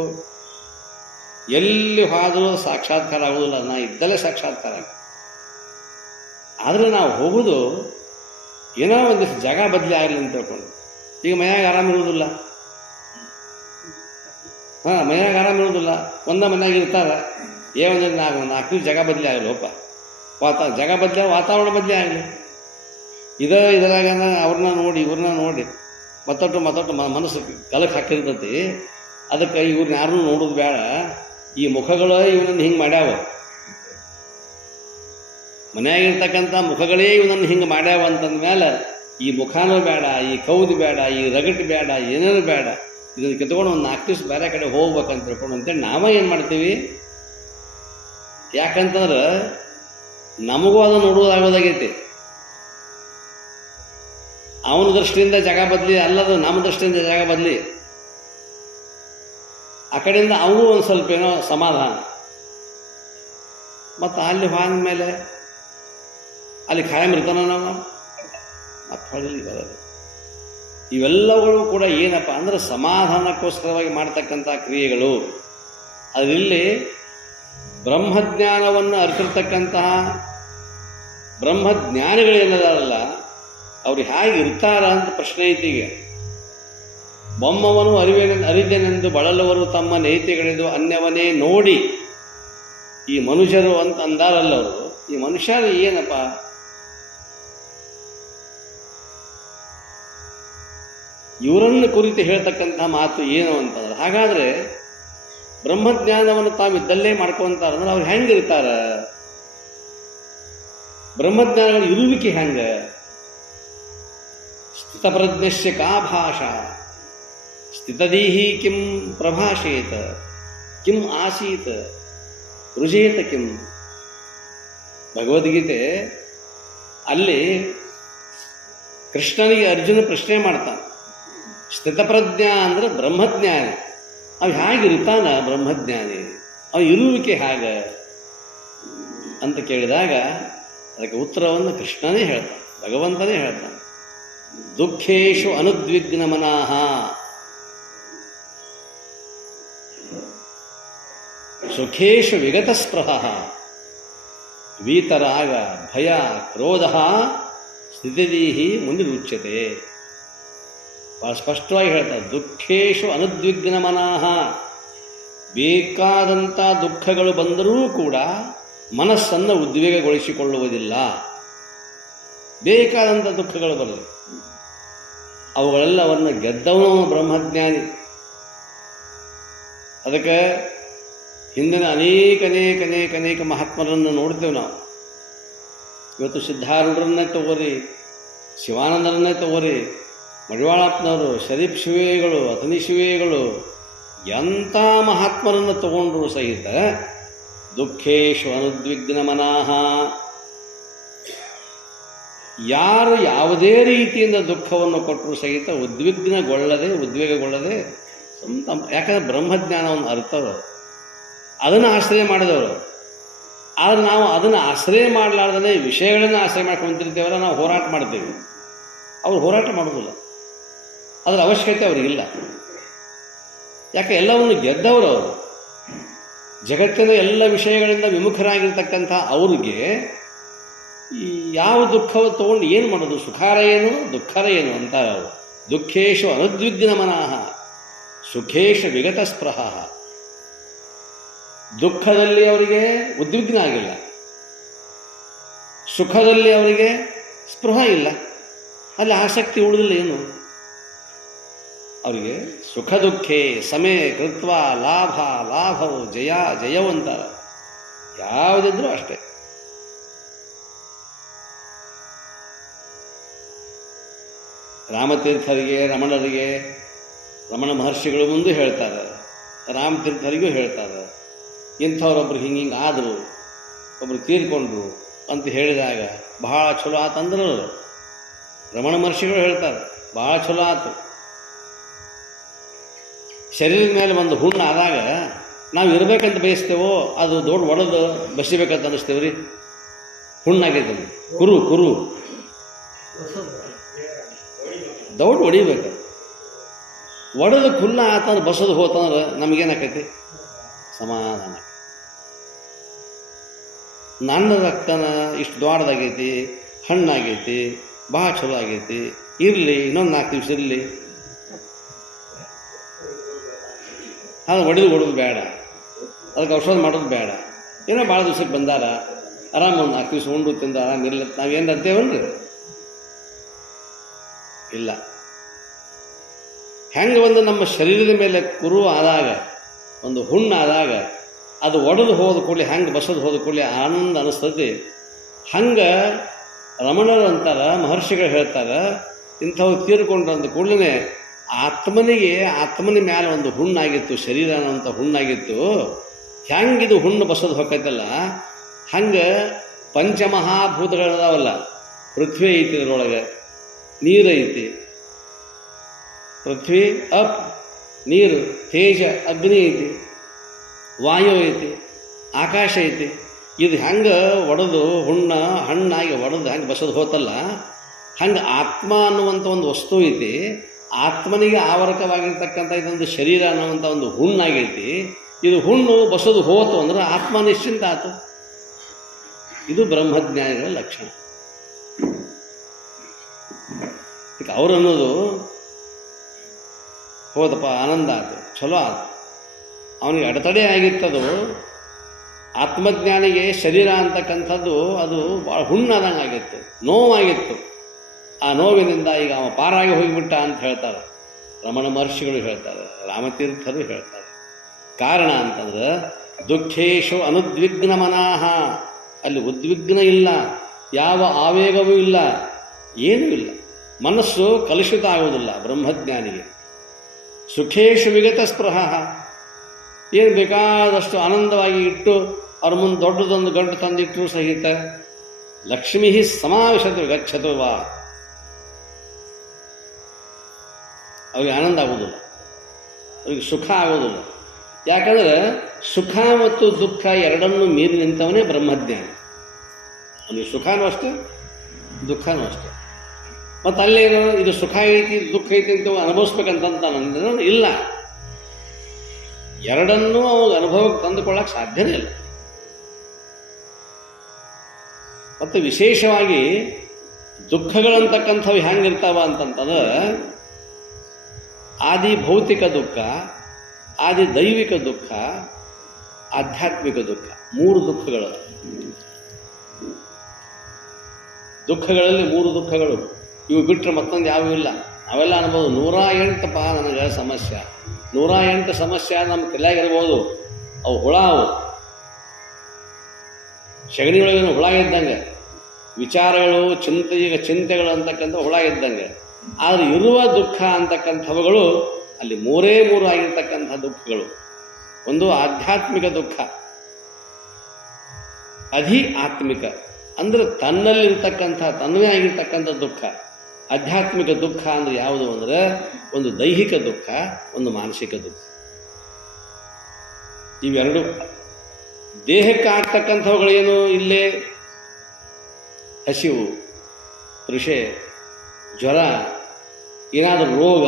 ಎಲ್ಲಿ ಹೋದರೂ ಸಾಕ್ಷಾತ್ಕಾರ ಆಗೋದಿಲ್ಲ, ನಾ ಇದ್ದಲ್ಲೇ ಸಾಕ್ಷಾತ್ಕಾರ. ಆದರೆ ನಾವು ಹೋಗೋದು ಏನೋ ಒಂದಿಷ್ಟು ಜಾಗ ಬದಲಿ ಆಗಲಿ ಅಂತ ತಿಳ್ಕೊಂಡು. ಈಗ ಮನ್ಯಾಗ ಆರಾಮಿರೋದಿಲ್ಲ, ಮನ್ಯಾಗ ಆರಾಮಿರೋದಿಲ್ಲ, ಮನ್ಯಾಗ ಇರ್ತಾರೆ. ಒಂದು ನಾಲ್ಕು ಜಾಗ ಬದಲಿ ಆಗಲಪ್ಪ, ಜಾಗ ಬದಲಿ, ವಾತಾವರಣ ಬದಲಿ ಆಗಲಿ. ಇದರಾಗ ಅವ್ರನ್ನ ನೋಡಿ ಇವ್ರನ್ನ ನೋಡಿ ಮತ್ತೊಟ್ಟು ಮನಸ್ಸು ಕಲಕ್ಕೆ ಹಾಕಿರ್ತೈತಿ. ಅದಕ್ಕೆ ಇವ್ರನ್ನ ಯಾರನ್ನೂ ನೋಡೋದು ಬೇಡ, ಈ ಮುಖಗಳು ಇವನನ್ನು ಹಿಂಗೆ ಮಾಡ್ಯಾವ, ಮನೆಯಾಗಿರ್ತಕ್ಕಂಥ ಮುಖಗಳೇ ಇವನನ್ನು ಹಿಂಗೆ ಮಾಡ್ಯಾವ ಅಂತಂದ್ಮೇಲೆ ಈ ಮುಖಾನೂ ಬೇಡ, ಈ ಕೌದು ಬೇಡ, ಈ ರಗಟ್ಟು ಬೇಡ, ಏನೇನು ಬೇಡ, ಇದನ್ನು ಕಿತ್ಕೊಂಡು ಒಂದು 4 ದಿವಸ ಬೇರೆ ಕಡೆ ಹೋಗ್ಬೇಕಂತ ತಿಳ್ಕೊಂಡು ಅಂತೇಳಿ ನಾವೇ ಏನು ಮಾಡ್ತೀವಿ? ಯಾಕಂತಂದ್ರೆ ನಮಗೂ ಅದು ನೋಡುವುದಾಗೋದಾಗೈತಿ. ಅವನ ದೃಷ್ಟಿಯಿಂದ ಜಾಗ ಬದಲಿ ಅಲ್ಲದು, ನಮ್ಮ ದೃಷ್ಟಿಯಿಂದ ಜಾಗ ಬದಲಿ. ಆ ಕಡೆಯಿಂದ ಅವನು ಒಂದು ಸ್ವಲ್ಪ ಏನೋ ಸಮಾಧಾನ. ಮತ್ತು ಅಲ್ಲಿ ಹೋದ ಮೇಲೆ ಅಲ್ಲಿ ಖಾಯಂ ಇರ್ತಾನ ನಾವು, ಮತ್ತೆ ಹೊಳ್ಳಿ ಬರೋದು. ಇವೆಲ್ಲಗಳು ಕೂಡ ಏನಪ್ಪ ಅಂದ್ರೆ ಸಮಾಧಾನಕ್ಕೋಸ್ಕರವಾಗಿ ಮಾಡ್ತಕ್ಕಂಥ ಕ್ರಿಯೆಗಳು. ಅದರಲ್ಲಿ ಬ್ರಹ್ಮಜ್ಞಾನವನ್ನು ಅರಿತಿರ್ತಕ್ಕಂತಹ ಬ್ರಹ್ಮಜ್ಞಾನಿಗಳೇನದಾರಲ್ಲ, ಅವ್ರು ಹೇಗೆ ಇರ್ತಾರ ಅಂತ ಪ್ರಶ್ನೆ ಐತಿ. ಈಗ ಬೊಮ್ಮವನು ಅರಿದೇನೆಂದು ಬಳಲುವರು ತಮ್ಮ ನೈತಿಗಳಿದು ಅನ್ಯವನೇ ನೋಡಿ. ಈ ಮನುಷ್ಯರು ಅಂತ ಅಂದಾರಲ್ಲ ಅವರು, ಈ ಮನುಷ್ಯರು ಏನಪ್ಪ? ಇವರನ್ನು ಕುರಿತು ಹೇಳ್ತಕ್ಕಂಥ ಮಾತು ಏನು ಅಂತಂದ್ರೆ, ಹಾಗಾದ್ರೆ ಬ್ರಹ್ಮಜ್ಞಾನವನ್ನು ತಾವಿದ್ದಲ್ಲೇ ಮಾಡ್ಕೊಂತಾರಂದ್ರೆ ಅವ್ರು ಹೆಂಗಿರ್ತಾರ? ಬ್ರಹ್ಮಜ್ಞಾನಗಳ ಇರುವಿಕೆ ಹೆಂಗ? ಸ್ಥಿತಪ್ರಜ್ಞಸ್ಯ ಕಾ ಭಾಷಾ ಸ್ಥಿತದೀಹಿ ಕಿಂ ಪ್ರಭಾಷೇತ ಕಿಂ ಆಸೀತ ರುಜೇತ ಕಿಂ. ಭಗವದ್ಗೀತೆ ಅಲ್ಲಿ ಕೃಷ್ಣನಿಗೆ ಅರ್ಜುನ ಪ್ರಶ್ನೆ ಮಾಡ್ತಾನೆ. ಸ್ಥಿತಪ್ರಜ್ಞ ಅಂದ್ರೆ ಬ್ರಹ್ಮಜ್ಞಾನಿ. ಅವು ಹೇಗಿರ್ತಾನ ಬ್ರಹ್ಮಜ್ಞಾನಿ? ಅವು ಇರುವಿಕೆ ಹೇಗ ಅಂತ ಕೇಳಿದಾಗ ಅದಕ್ಕೆ ಉತ್ತರವನ್ನು ಕೃಷ್ಣನೇ ಹೇಳ್ತಾನೆ, ಭಗವಂತನೇ ಹೇಳ್ತಾನೆ. ದುಃಖೇಶು ಅನುದ್ವಿಗ್ನ ಮನಃ, ಸುಖೇಶು ವಿಗತ ಸ್ಪೃಹಃ, ವೀತರಾಗ ಭಯ ಕ್ರೋಧ ಸ್ಥಿತಿದೀಹಿ ಮುಂದಿರುಚ್ಯತೆ. ಬಹಳ ಸ್ಪಷ್ಟವಾಗಿ ಹೇಳ್ತಾರೆ, ದುಃಖೇಶು ಅನುದ್ವಿಗ್ನ ಮನಃ. ಬೇಕಾದಂಥ ದುಃಖಗಳು ಬಂದರೂ ಕೂಡ ಮನಸ್ಸನ್ನು ಉದ್ವೇಗಗೊಳಿಸಿಕೊಳ್ಳುವುದಿಲ್ಲ. ಬೇಕಾದಂಥ ದುಃಖಗಳು ಬರಲಿ, ಅವುಗಳೆಲ್ಲವನ್ನು ಗೆದ್ದವನು ಬ್ರಹ್ಮಜ್ಞಾನಿ. ಅದಕ್ಕೆ ಹಿಂದಿನ ಅನೇಕ ಮಹಾತ್ಮರನ್ನು ನೋಡ್ತೇವೆ ನಾವು. ಇವತ್ತು ಸಿದ್ಧಾರೂಢರನ್ನೇ ತಗೋರಿ, ಶಿವಾನಂದರನ್ನೇ ತಗೋರಿ, ಮಡಿವಾಳಪ್ಪನವರು, ಶರೀಫ್ ಶಿವೇಗಳು, ಅಥನಿ ಶಿವೇಗಳು, ಎಂಥ ಮಹಾತ್ಮರನ್ನು ತಗೊಂಡ್ರು ಸಹಿತ ದುಃಖೇಶು ಅನುದ್ವಿಗ್ನ ಮನಃ. ಯಾರು ಯಾವುದೇ ರೀತಿಯಿಂದ ದುಃಖವನ್ನು ಕೊಟ್ಟರು ಸಹಿತ ಉದ್ವೇಗಗೊಳ್ಳದೆ ಯಾಕಂದ್ರೆ ಬ್ರಹ್ಮಜ್ಞಾನವನ್ನು ಅರ್ಥವರು, ಅದನ್ನು ಆಶ್ರಯ ಮಾಡಿದವರು. ಆದರೆ ನಾವು ಅದನ್ನು ಆಶ್ರಯ ಮಾಡಲಾರ್ದೇ ವಿಷಯಗಳನ್ನು ಆಶ್ರಯ ಮಾಡ್ಕೊಂತಿರ್ತೇವಲ್ಲ, ನಾವು ಹೋರಾಟ ಮಾಡ್ತೇವೆ. ಅವ್ರು ಹೋರಾಟ ಮಾಡೋದಿಲ್ಲ, ಅದರ ಅವಶ್ಯಕತೆ ಅವರಿಗಿಲ್ಲ. ಯಾಕೆ ಎಲ್ಲವನ್ನು ಗೆದ್ದವರು ಅವರು. ಜಗತ್ತಿನ ಎಲ್ಲ ವಿಷಯಗಳಿಂದ ವಿಮುಖರಾಗಿರ್ತಕ್ಕಂಥ ಅವ್ರಿಗೆ ಈ ಯಾವ ದುಃಖವು ತಗೊಂಡು ಏನು ಮಾಡೋದು, ಸುಖಾರ ಏನು ದುಃಖರ ಏನು ಅಂತ ಅವರು. ದುಃಖೇಶು ಅನುದ್ವಿಗ್ನ ಮನಃ, ಸುಖೇಶು ವಿಗತ ಸ್ಪೃಹ. ದುಃಖದಲ್ಲಿ ಅವರಿಗೆ ಉದ್ವಿಗ್ನ ಆಗಿಲ್ಲ, ಸುಖದಲ್ಲಿ ಅವರಿಗೆ ಸ್ಪೃಹ ಇಲ್ಲ, ಅಲ್ಲಿ ಆಸಕ್ತಿ ಉಳಿದಿಲ್ಲ. ಏನು ಅವರಿಗೆ ಸುಖ ದುಃಖೇ ಸಮೇ ಕೃತ್ವ ಲಾಭವು ಜಯವಂತರ ಯಾವುದಿದ್ರೂ ಅಷ್ಟೇ. ರಾಮತೀರ್ಥರಿಗೆ, ರಮಣರಿಗೆ, ರಮಣ ಮಹರ್ಷಿಗಳು ಮುಂದೆ ಹೇಳ್ತಾರೆ, ರಾಮತೀರ್ಥರಿಗೂ ಹೇಳ್ತಾರೆ, ಇಂಥವ್ರೊಬ್ರು ಹಿಂಗೆ ಆದರು, ಒಬ್ರು ತೀರ್ಕೊಂಡ್ರು ಅಂತ ಹೇಳಿದಾಗ ಬಹಳ ಚಲೋ ಆತಂದ್ರು. ರಮಣ ಮಹರ್ಷಿಗಳು ಹೇಳ್ತಾರೆ, ಬಹಳ ಚಲೋ ಆತು. ಶರೀರದ ಮೇಲೆ ಒಂದು ಹುಣ್ಣು ಆದಾಗ ನಾವು ಇರಬೇಕಂತ ಬಯಸ್ತೇವೋ ಅದು ದೊಡ್ಡ ಒಡೆದು ಬಸಿಬೇಕಂತ ಅನ್ನಿಸ್ತೇವ್ರಿ. ಹುಣ್ಣಾಗೈತೆ, ಕುರು ದೌಡ್ ಹೊಡಿಬೇಕು. ಒಡೆದು ಖುಲ್ಲ ಆತಂದ್ರೆ ಬಸದು ಹೋತಂದ್ರೆ ನಮಗೇನಾಕೈತಿ? ಸಮಾಧಾನ. ನನ್ನ ರಕ್ತನ ಇಷ್ಟು ದೊಡ್ಡದಾಗೈತಿ, ಹಣ್ಣಾಗೈತಿ, ಭಾಳ ಚಲೋ ಆಗೈತಿ, ಇರಲಿ ಇನ್ನೊಂದು 4 ದಿವಸ ಇರಲಿ. ಅದು ಹೊಡೆದು ಬೇಡ, ಅದಕ್ಕೆ ಔಷಧ ಮಾಡೋದು ಬೇಡ. ಏನೋ ಭಾಳ ದಿವ್ಸಕ್ಕೆ ಬಂದಾರ, ಆರಾಮ ಒಂದು 4 ದಿವಸ ಉಂಡು ತಿಂದು ಆರಾಮ ಇರ್ಲಿ ನಾವೇನು ಅಂತೇವನ್ರಿ? ಇಲ್ಲ. ಹೆಂಗೆ ಒಂದು ನಮ್ಮ ಶರೀರದ ಮೇಲೆ ಕುರು ಆದಾಗ, ಒಂದು ಹುಣ್ಣಾದಾಗ ಅದು ಒಡೆದು ಹೋದ ಕೂಡಲೇ, ಹೆಂಗೆ ಬಸದು ಹೋದ ಕೂಡಲೇ ಆನಂದ ಅನಿಸ್ತದೆ, ಹಂಗೆ ರಮಣರು ಅಂತಾರ, ಮಹರ್ಷಿಗಳು ಹೇಳ್ತಾರೆ, ಇಂಥವು ತೀರ್ಕೊಂಡ್ರು ಅಂದ ಕೂಡಲೇ ಆತ್ಮನ ಮೇಲೆ ಒಂದು ಹುಣ್ಣಾಗಿತ್ತು, ಶರೀರ ಅನ್ನೋಂಥ ಹುಣ್ಣಾಗಿತ್ತು. ಹೆಂಗಿದು ಹುಣ್ಣು ಬಸದು ಹೋಗೈತಲ್ಲ, ಹಂಗೆ ಪಂಚಮಹಾಭೂತಗಳದಾವಲ್ಲ, ಪೃಥ್ವಿ ಐತಿ, ಇದರೊಳಗೆ ನೀರು ಐತಿ, ಪೃಥ್ವಿ ಅಪ್ ನೀರು, ತೇಜ ಅಗ್ನಿ ಐತಿ, ವಾಯು ಐತಿ, ಆಕಾಶ ಐತಿ. ಇದು ಹೆಂಗೆ ಒಡೆದು ಹಣ್ಣಾಗಿ ಒಡೆದು ಹೆಂಗೆ ಬಸದು ಹೋತಲ್ಲ, ಹಂಗೆ ಆತ್ಮ ಅನ್ನುವಂಥ ಒಂದು ವಸ್ತು ಐತಿ. ಆತ್ಮನಿಗೆ ಆವರಕವಾಗಿರ್ತಕ್ಕಂಥ ಇದೊಂದು ಶರೀರ ಅನ್ನುವಂಥ ಒಂದು ಹುಣ್ಣಾಗೈತಿ. ಇದು ಹುಣ್ಣು ಬಸದು ಹೋತು ಅಂದ್ರೆ ಆತ್ಮ ನಿಶ್ಚಿಂತ ಆತು. ಇದು ಬ್ರಹ್ಮಜ್ಞಾನಿಗಳ ಲಕ್ಷಣ. ಈಗ ಅವ್ರು ಅನ್ನೋದು ಹೋದಪ್ಪ, ಆನಂದ ಆಯ್ತು, ಚಲೋ ಆಯ್ತು, ಅವನಿಗೆ ಅಡೆತಡೆ ಆಗಿತ್ತದು. ಆತ್ಮಜ್ಞಾನಿಗೆ ಶರೀರ ಅಂತಕ್ಕಂಥದ್ದು ಅದು ಭಾಳ ಹುಣ್ಣಾದಂಗೆ ಆಗಿತ್ತು, ನೋವಾಗಿತ್ತು. ಆ ನೋವಿನಿಂದ ಈಗ ಅವ ಪಾರಾಗಿ ಹೋಗಿಬಿಟ್ಟ ಅಂತ ಹೇಳ್ತಾರೆ ರಮಣ ಮಹರ್ಷಿಗಳು, ಹೇಳ್ತಾರೆ ರಾಮತೀರ್ಥರು ಹೇಳ್ತಾರೆ. ಕಾರಣ ಅಂತಂದ್ರೆ ದುಃಖೇಶು ಅನುದ್ವಿಗ್ನ ಮನಃ, ಅಲ್ಲಿ ಉದ್ವಿಗ್ನ ಇಲ್ಲ, ಯಾವ ಆವೇಗವೂ ಇಲ್ಲ, ಏನೂ ಇಲ್ಲ, ಮನಸ್ಸು ಕಲುಷಿತ ಆಗುವುದಿಲ್ಲ ಬ್ರಹ್ಮಜ್ಞಾನಿಗೆ. ಸುಖೇಶು ವಿಗತ ಸ್ಪೃಹ, ಏನು ಬೇಕಾದಷ್ಟು ಆನಂದವಾಗಿ ಇಟ್ಟು ಅವ್ರ ಮುಂದೆ ದೊಡ್ಡದೊಂದು ಗಂಟು ತಂದಿಟ್ಟರು ಸಹಿತ ಲಕ್ಷ್ಮೀ ಸಮಾವೇಶತು ಗಚ್ಚತು ವಾ, ಅವ್ರಿಗೆ ಆನಂದ ಆಗೋದಿಲ್ಲ, ಅವ್ರಿಗೆ ಸುಖ ಆಗೋದಿಲ್ಲ. ಯಾಕಂದ್ರೆ ಸುಖ ಮತ್ತು ದುಃಖ ಎರಡನ್ನೂ ಮೀರಿ ನಿಂತವನೇ ಬ್ರಹ್ಮಜ್ಞಾನಿ. ಅವನಿಗೆ ಸುಖನೂ ಅಷ್ಟೇ, ದುಃಖನೂ ಅಷ್ಟೇ. ಮತ್ತು ಅಲ್ಲೇನು ಇದು ಸುಖ ಐತಿ ದುಃಖ ಐತಿ ಅಂತ ಅನುಭವಿಸ್ಬೇಕಂತ ಇಲ್ಲ. ಎರಡನ್ನೂ ಅವಾಗ ಅನುಭವಕ್ಕೆ ತಂದುಕೊಳ್ಳಕ್ಕೆ ಸಾಧ್ಯನೇ ಇಲ್ಲ. ಮತ್ತು ವಿಶೇಷವಾಗಿ ದುಃಖಗಳಂತಕ್ಕಂಥವು ಹೆಂಗಿರ್ತಾವ ಅಂತಂತಂದ್ರೆ ಆದಿ ಭೌತಿಕ ದುಃಖ, ಆದಿ ದೈವಿಕ ದುಃಖ, ಆಧ್ಯಾತ್ಮಿಕ ದುಃಖ, ಮೂರು ದುಃಖಗಳು. ದುಃಖಗಳಲ್ಲಿ ಮೂರು ದುಃಖಗಳು, ಇವು ಬಿಟ್ಟರೆ ಮತ್ತೊಂದು ಯಾವೂ ಇಲ್ಲ. ಅವೆಲ್ಲ ಅನ್ಬೋದು 108 ನನಗೆ ಸಮಸ್ಯೆ, 108 ಸಮಸ್ಯೆ ನಮ್ಮ ತಲೆಯಾಗಿರ್ಬೋದು. ಅವು ಹುಳ, ಅವು ಸಗಣಿಯೊಳಗಿನ ಹುಳ ಇದ್ದಂಗೆ, ವಿಚಾರಗಳು ಚಿಂತೆಗಳು ಅಂತಕ್ಕಂಥ ಹುಳ ಇದ್ದಂಗೆ. ಆದರೆ ಇರುವ ದುಃಖ ಅಂತಕ್ಕಂಥವುಗಳು ಅಲ್ಲಿ ಮೂರೇ ಆಗಿರ್ತಕ್ಕಂಥ ದುಃಖಗಳು. ಒಂದು ಆಧ್ಯಾತ್ಮಿಕ ದುಃಖ, ಅಧಿ ಆತ್ಮಿಕ ಅಂದ್ರೆ ತನ್ನಲ್ಲಿರ್ತಕ್ಕಂಥ ತನ್ನದೇ ಆಗಿರ್ತಕ್ಕಂಥ ದುಃಖ. ಆಧ್ಯಾತ್ಮಿಕ ದುಃಖ ಅಂದ್ರೆ ಯಾವುದು ಅಂದ್ರೆ ಒಂದು ದೈಹಿಕ ದುಃಖ, ಒಂದು ಮಾನಸಿಕ ದುಃಖ. ಇವೆರಡು ದೇಹಕ್ಕೆ ಆಗ್ತಕ್ಕಂಥವುಗಳೇನು, ಇಲ್ಲೇ ಹಸಿವು, ತೃಷೆ, ಜ್ವರ, ಏನಾದರೂ ರೋಗ,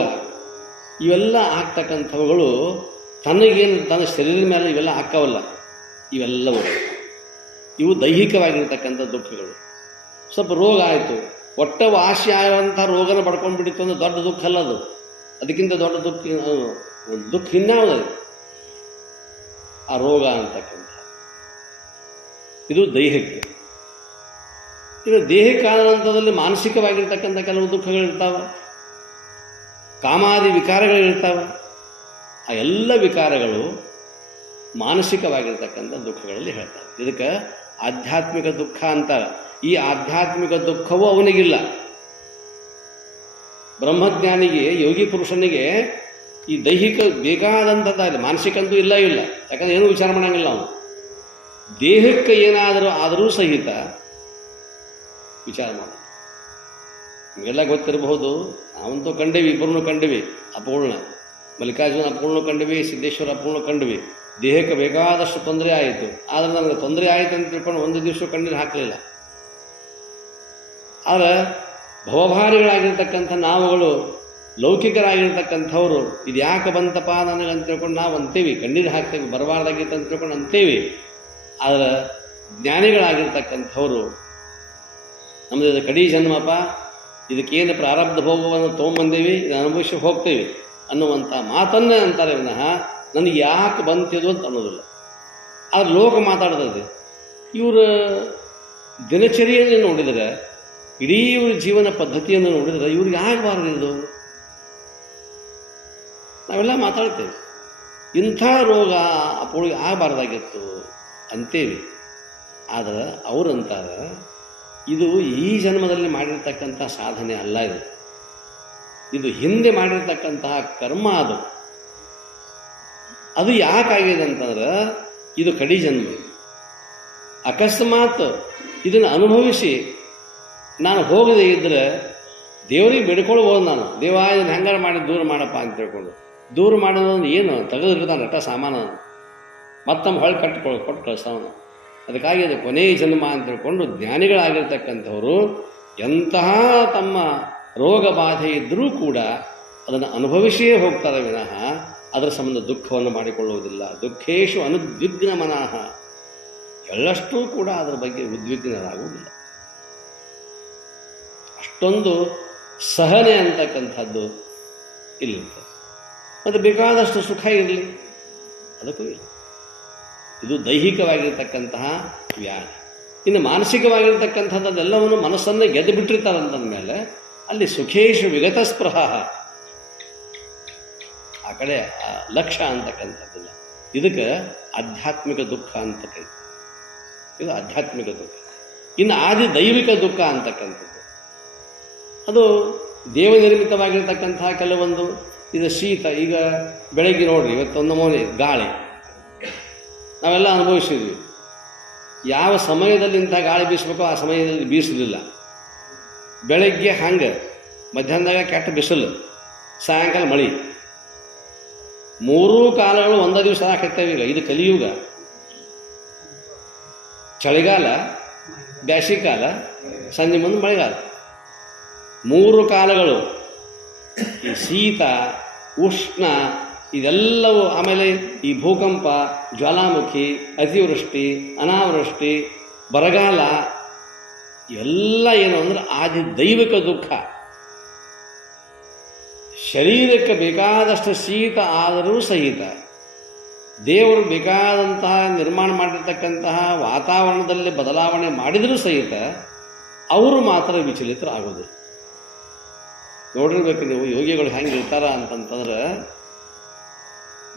ಇವೆಲ್ಲ ಆಗ್ತಕ್ಕಂಥವುಗಳು ತನಗೇನು ತನ್ನ ಶರೀರದ ಮೇಲೆ ಇವೆಲ್ಲ ಹಾಕವಲ್ಲ. ಇವೆಲ್ಲವೂ ಇವು ದೈಹಿಕವಾಗಿರ್ತಕ್ಕಂಥ ದುಃಖಗಳು. ಸ್ವಲ್ಪ ರೋಗ ಆಯಿತು, ಒಟ್ಟ ವಾಸಿ ಆಗುವಂಥ ರೋಗನ ಪಡ್ಕೊಂಡು ಬಿಟ್ಟಿತ್ತು ಅಂದ್ರೆ ದೊಡ್ಡ ದುಃಖ ಅಲ್ಲ ಅದು. ಅದಕ್ಕಿಂತ ದೊಡ್ಡ ದುಃಖ ಇನ್ಯಾವುದದು, ಆ ರೋಗ ಅಂತಕ್ಕಂಥ. ಇದು ದೈಹಕ್ಕೆ. ಇನ್ನು ದೇಹಕ್ಕೆ ಆದ ಹಂತದಲ್ಲಿ ಮಾನಸಿಕವಾಗಿರ್ತಕ್ಕಂಥ ಕೆಲವು ದುಃಖಗಳಿರ್ತಾವೆ, ಕಾಮಾದಿ ವಿಕಾರಗಳಿರ್ತಾವೆ. ಆ ಎಲ್ಲ ವಿಕಾರಗಳು ಮಾನಸಿಕವಾಗಿರ್ತಕ್ಕಂಥ ದುಃಖಗಳಲ್ಲಿ ಹೇಳ್ತಾರೆ. ಇದಕ್ಕೆ ಆಧ್ಯಾತ್ಮಿಕ ದುಃಖ ಅಂತಾರೆ. ಈ ಆಧ್ಯಾತ್ಮಿಕ ದುಃಖವೂ ಅವನಿಗಿಲ್ಲ. ಬ್ರಹ್ಮಜ್ಞಾನಿಗೆ, ಯೋಗಿ ಪುರುಷನಿಗೆ ಈ ದೈಹಿಕ ಬೇಕಾದಂಥದ್ದು, ಮಾನಸಿಕ ಅಂತೂ ಇಲ್ಲ. ಯಾಕಂದ್ರೆ ಏನೂ ವಿಚಾರ ಮಾಡಂಗಿಲ್ಲ ಅವನು. ದೇಹಕ್ಕೆ ಏನಾದರೂ ಆದರೂ ಸಹಿತ ವಿಚಾರ ಮಾಡ. ನಿಮಗೆಲ್ಲ ಗೊತ್ತಿರಬಹುದು, ನಾವಂತೂ ಕಂಡೇವಿ, ಇಬ್ಬರನ್ನು ಕಂಡಿವಿ. ಅಪೂರ್ಣ ಮಲ್ಲಿಕಾರ್ಜುನ ಅಪೂರ್ಣ ಕಂಡಿವಿ, ಸಿದ್ದೇಶ್ವರ ಅಪೂರ್ಣ ಕಂಡಿವಿ. ದೇಹಕ್ಕೆ ಬೇಕಾದಷ್ಟು ತೊಂದರೆ ಆಯಿತು. ಆದರೆ ನನಗೆ ತೊಂದರೆ ಆಯಿತು ಅಂತ ತಿಳ್ಕೊಂಡು ಒಂದು ದಿವಸ ಕಣ್ಣೀರು ಹಾಕಲಿಲ್ಲ. ಆದರೆ ಭವಭಾರಿಗಳಾಗಿರ್ತಕ್ಕಂಥ ನಾವುಗಳು, ಲೌಕಿಕರಾಗಿರ್ತಕ್ಕಂಥವ್ರು, ಇದು ಯಾಕೆ ಬಂತಪ್ಪ ನನಗಂತ ತಿಳ್ಕೊಂಡು ನಾವು ಅಂತೀವಿ, ಕಣ್ಣೀರು ಹಾಕ್ತೇವೆ, ಬರಬಾರ್ದಾಗಿತ್ತು ಅಂತ ತಿಳ್ಕೊಂಡು ಅಂತೀವಿ. ಆದರೆ ಜ್ಞಾನಿಗಳಾಗಿರ್ತಕ್ಕಂಥವ್ರು ನಮ್ಮದು ಇದು ಕಡಿ ಜನ್ಮಪ್ಪ, ಇದಕ್ಕೇನು ಪ್ರಾರಬ್ಧ ಭೋಗವನ್ನು ತೊಗೊಂಬಂದೇವಿ, ಇದು ಅನುಭವಿಸಿ ಹೋಗ್ತೇವೆ ಅನ್ನುವಂಥ ಮಾತನ್ನೇ ಅಂತಾರೆ ವಿನಃ ನನಗೆ ಯಾಕೆ ಬಂತಿದು ಅಂತ ಅನ್ನೋದಿಲ್ಲ. ಆದ್ರೆ ಲೋಕ ಮಾತಾಡ್ತದೆ. ಇವರ ದಿನಚರಿಯನ್ನು ನೋಡಿದರೆ, ಇಡೀ ಇವ್ರ ಜೀವನ ಪದ್ಧತಿಯನ್ನು ನೋಡಿದರೆ ಇವ್ರಿಗೆ ಆಗಬಾರ್ದು ಇದು. ನಾವೆಲ್ಲ ಮಾತಾಡ್ತೇವೆ, ಇಂಥ ರೋಗ ಅಪ್ಪಳಿಗೆ ಆಗಬಾರ್ದಾಗಿತ್ತು ಅಂತೇವಿ. ಆದರೆ ಅವರಂತಾರೆ ಇದು ಈ ಜನ್ಮದಲ್ಲಿ ಮಾಡಿರ್ತಕ್ಕಂಥ ಸಾಧನೆ ಅಲ್ಲ, ಇದು ಹಿಂದೆ ಮಾಡಿರ್ತಕ್ಕಂತಹ ಕರ್ಮ. ಅದು ಯಾಕಾಗಿದೆ ಅಂತಂದ್ರೆ ಇದು ಕಡಿ ಜನ್ಮ. ಅಕಸ್ಮಾತ್ ಇದನ್ನು ಅನುಭವಿಸಿ ನಾನು ಹೋಗದೆ ಇದ್ದರೆ ದೇವರಿಗೆ ಬೇಡ್ಕೊಳ್ಬೋದು. ನಾನು ದೇವ ಇದನ್ನು ಹೆಂಗಾರು ಮಾಡಿ ದೂರ ಮಾಡಪ್ಪ ಅಂತ ತಿಳ್ಕೊಂಡು, ದೂರ ಮಾಡೋದೊಂದು ಏನು ತೆಗೆದಿರ್ತಾನೆ ರಟ ಸಾಮಾನು, ಮತ್ತೊಮ್ಮೆ ಹೊಳೆ ಕೊಟ್ಟು ಕಳಿಸ್ತಾವನು. ಅದಕ್ಕಾಗಿ ಅದು ಕೊನೆಯ ಜನ್ಮ ಅಂತ ತಿಳ್ಕೊಂಡು ಜ್ಞಾನಿಗಳಾಗಿರ್ತಕ್ಕಂಥವರು ಎಂತಹ ತಮ್ಮ ರೋಗ ಬಾಧೆ ಇದ್ದರೂ ಕೂಡ ಅದನ್ನು ಅನುಭವಿಸಿಯೇ ಹೋಗ್ತಾರೆ ವಿನಃ ಅದರ ಸಂಬಂಧ ದುಃಖವನ್ನು ಮಾಡಿಕೊಳ್ಳುವುದಿಲ್ಲ. ದುಃಖೇಶು ಅನುದ್ವಿಗ್ನ ಮನಃ, ಎಳ್ಳಷ್ಟೂ ಕೂಡ ಅದರ ಬಗ್ಗೆ ಉದ್ವಿಗ್ನರಾಗುವುದಿಲ್ಲ. ಅಷ್ಟೊಂದು ಸಹನೆ ಅಂತಕ್ಕಂಥದ್ದು ಇಲ್ಲಿಂದ. ಮತ್ತು ಬೇಕಾದಷ್ಟು ಸುಖ ಇರಲಿ, ಅದಕ್ಕೂ ಇಲ್ಲ. ಇದು ದೈಹಿಕವಾಗಿರ್ತಕ್ಕಂತಹ ವ್ಯಾಧಿ. ಇನ್ನು ಮಾನಸಿಕವಾಗಿರ್ತಕ್ಕಂಥದ್ದೆಲ್ಲವನ್ನು ಮನಸ್ಸನ್ನೇ ಗೆದ್ದು ಬಿಟ್ಟಿರ್ತಾರಂತಂದ ಮೇಲೆ ಅಲ್ಲಿ ಸುಖೇಶು ವಿಗತ ಸ್ಪೃಹ, ಆ ಕಡೆ ಲಕ್ಷ್ಯ ಅಂತಕ್ಕಂಥದ್ದಿಲ್ಲ. ಇದಕ್ಕೆ ಆಧ್ಯಾತ್ಮಿಕ ದುಃಖ ಅಂತ ಕರೀತಾರೆ. ಇದು ಆಧ್ಯಾತ್ಮಿಕ ದುಃಖ. ಇನ್ನು ಆದಿ ದೈವಿಕ ದುಃಖ ಅಂತಕ್ಕಂಥದ್ದು ಅದು ದೇವನಿರ್ಮಿತವಾಗಿರ್ತಕ್ಕಂತಹ ಕೆಲವೊಂದು, ಇದು ಶೀತ. ಈಗ ಬೆಳಗ್ಗೆ ನೋಡ್ರಿ, ಇವತ್ತೊಂದು ಮೋನೆ ಗಾಳಿ ನಾವೆಲ್ಲ ಅನುಭವಿಸಿದ್ವಿ. ಯಾವ ಸಮಯದಲ್ಲಿ ಇಂಥ ಗಾಳಿ ಬೀಸಬೇಕೋ ಆ ಸಮಯದಲ್ಲಿ ಬೀಸಲಿಲ್ಲ. ಬೆಳಗ್ಗೆ ಹಂಗೆ, ಮಧ್ಯಾಹ್ನದಾಗ ಕೆಟ್ಟ ಬಿಸಿಲು, ಸಾಯಂಕಾಲ ಮಳೆ. ಮೂರೂ ಕಾಲಗಳು ಒಂದೇ ದಿವಸ ಹಾಕತ್ತೇವೆ. ಈಗ ಇದು ಕಲಿಯುಗ. ಚಳಿಗಾಲ, ಬ್ಯಾಸಿಗಾಲ, ಸಂಜೆ ಮುಂದೆ ಮಳೆಗಾಲ. 3 ಕಾಲಗಳು, ಈ ಶೀತ, ಉಷ್ಣ, ಇದೆಲ್ಲವೂ, ಆಮೇಲೆ ಈ ಭೂಕಂಪ, ಜ್ವಾಲಾಮುಖಿ, ಅತಿವೃಷ್ಟಿ, ಅನಾವೃಷ್ಟಿ, ಬರಗಾಲ, ಎಲ್ಲ ಏನು ಅಂದರೆ ಆದಿ ದೈವಿಕ ದುಃಖ. ಶರೀರಕ್ಕೆ ಬೇಕಾದಷ್ಟು ಶೀತ ಆದರೂ ಸಹಿತ ದೇವರು ಬೇಕಾದಂತಹ ನಿರ್ಮಾಣ ಮಾಡಿರ್ತಕ್ಕಂತಹ ವಾತಾವರಣದಲ್ಲಿ ಬದಲಾವಣೆ ಮಾಡಿದರೂ ಸಹಿತ ಅವರು ಮಾತ್ರ ವಿಚಲಿತರಾಗೋದು. ನೋಡಿರ್ಬೇಕು ನೀವು, ಯೋಗಿಗಳು ಹೆಂಗೆ ಇರ್ತಾರ ಅಂತಂತಂದ್ರೆ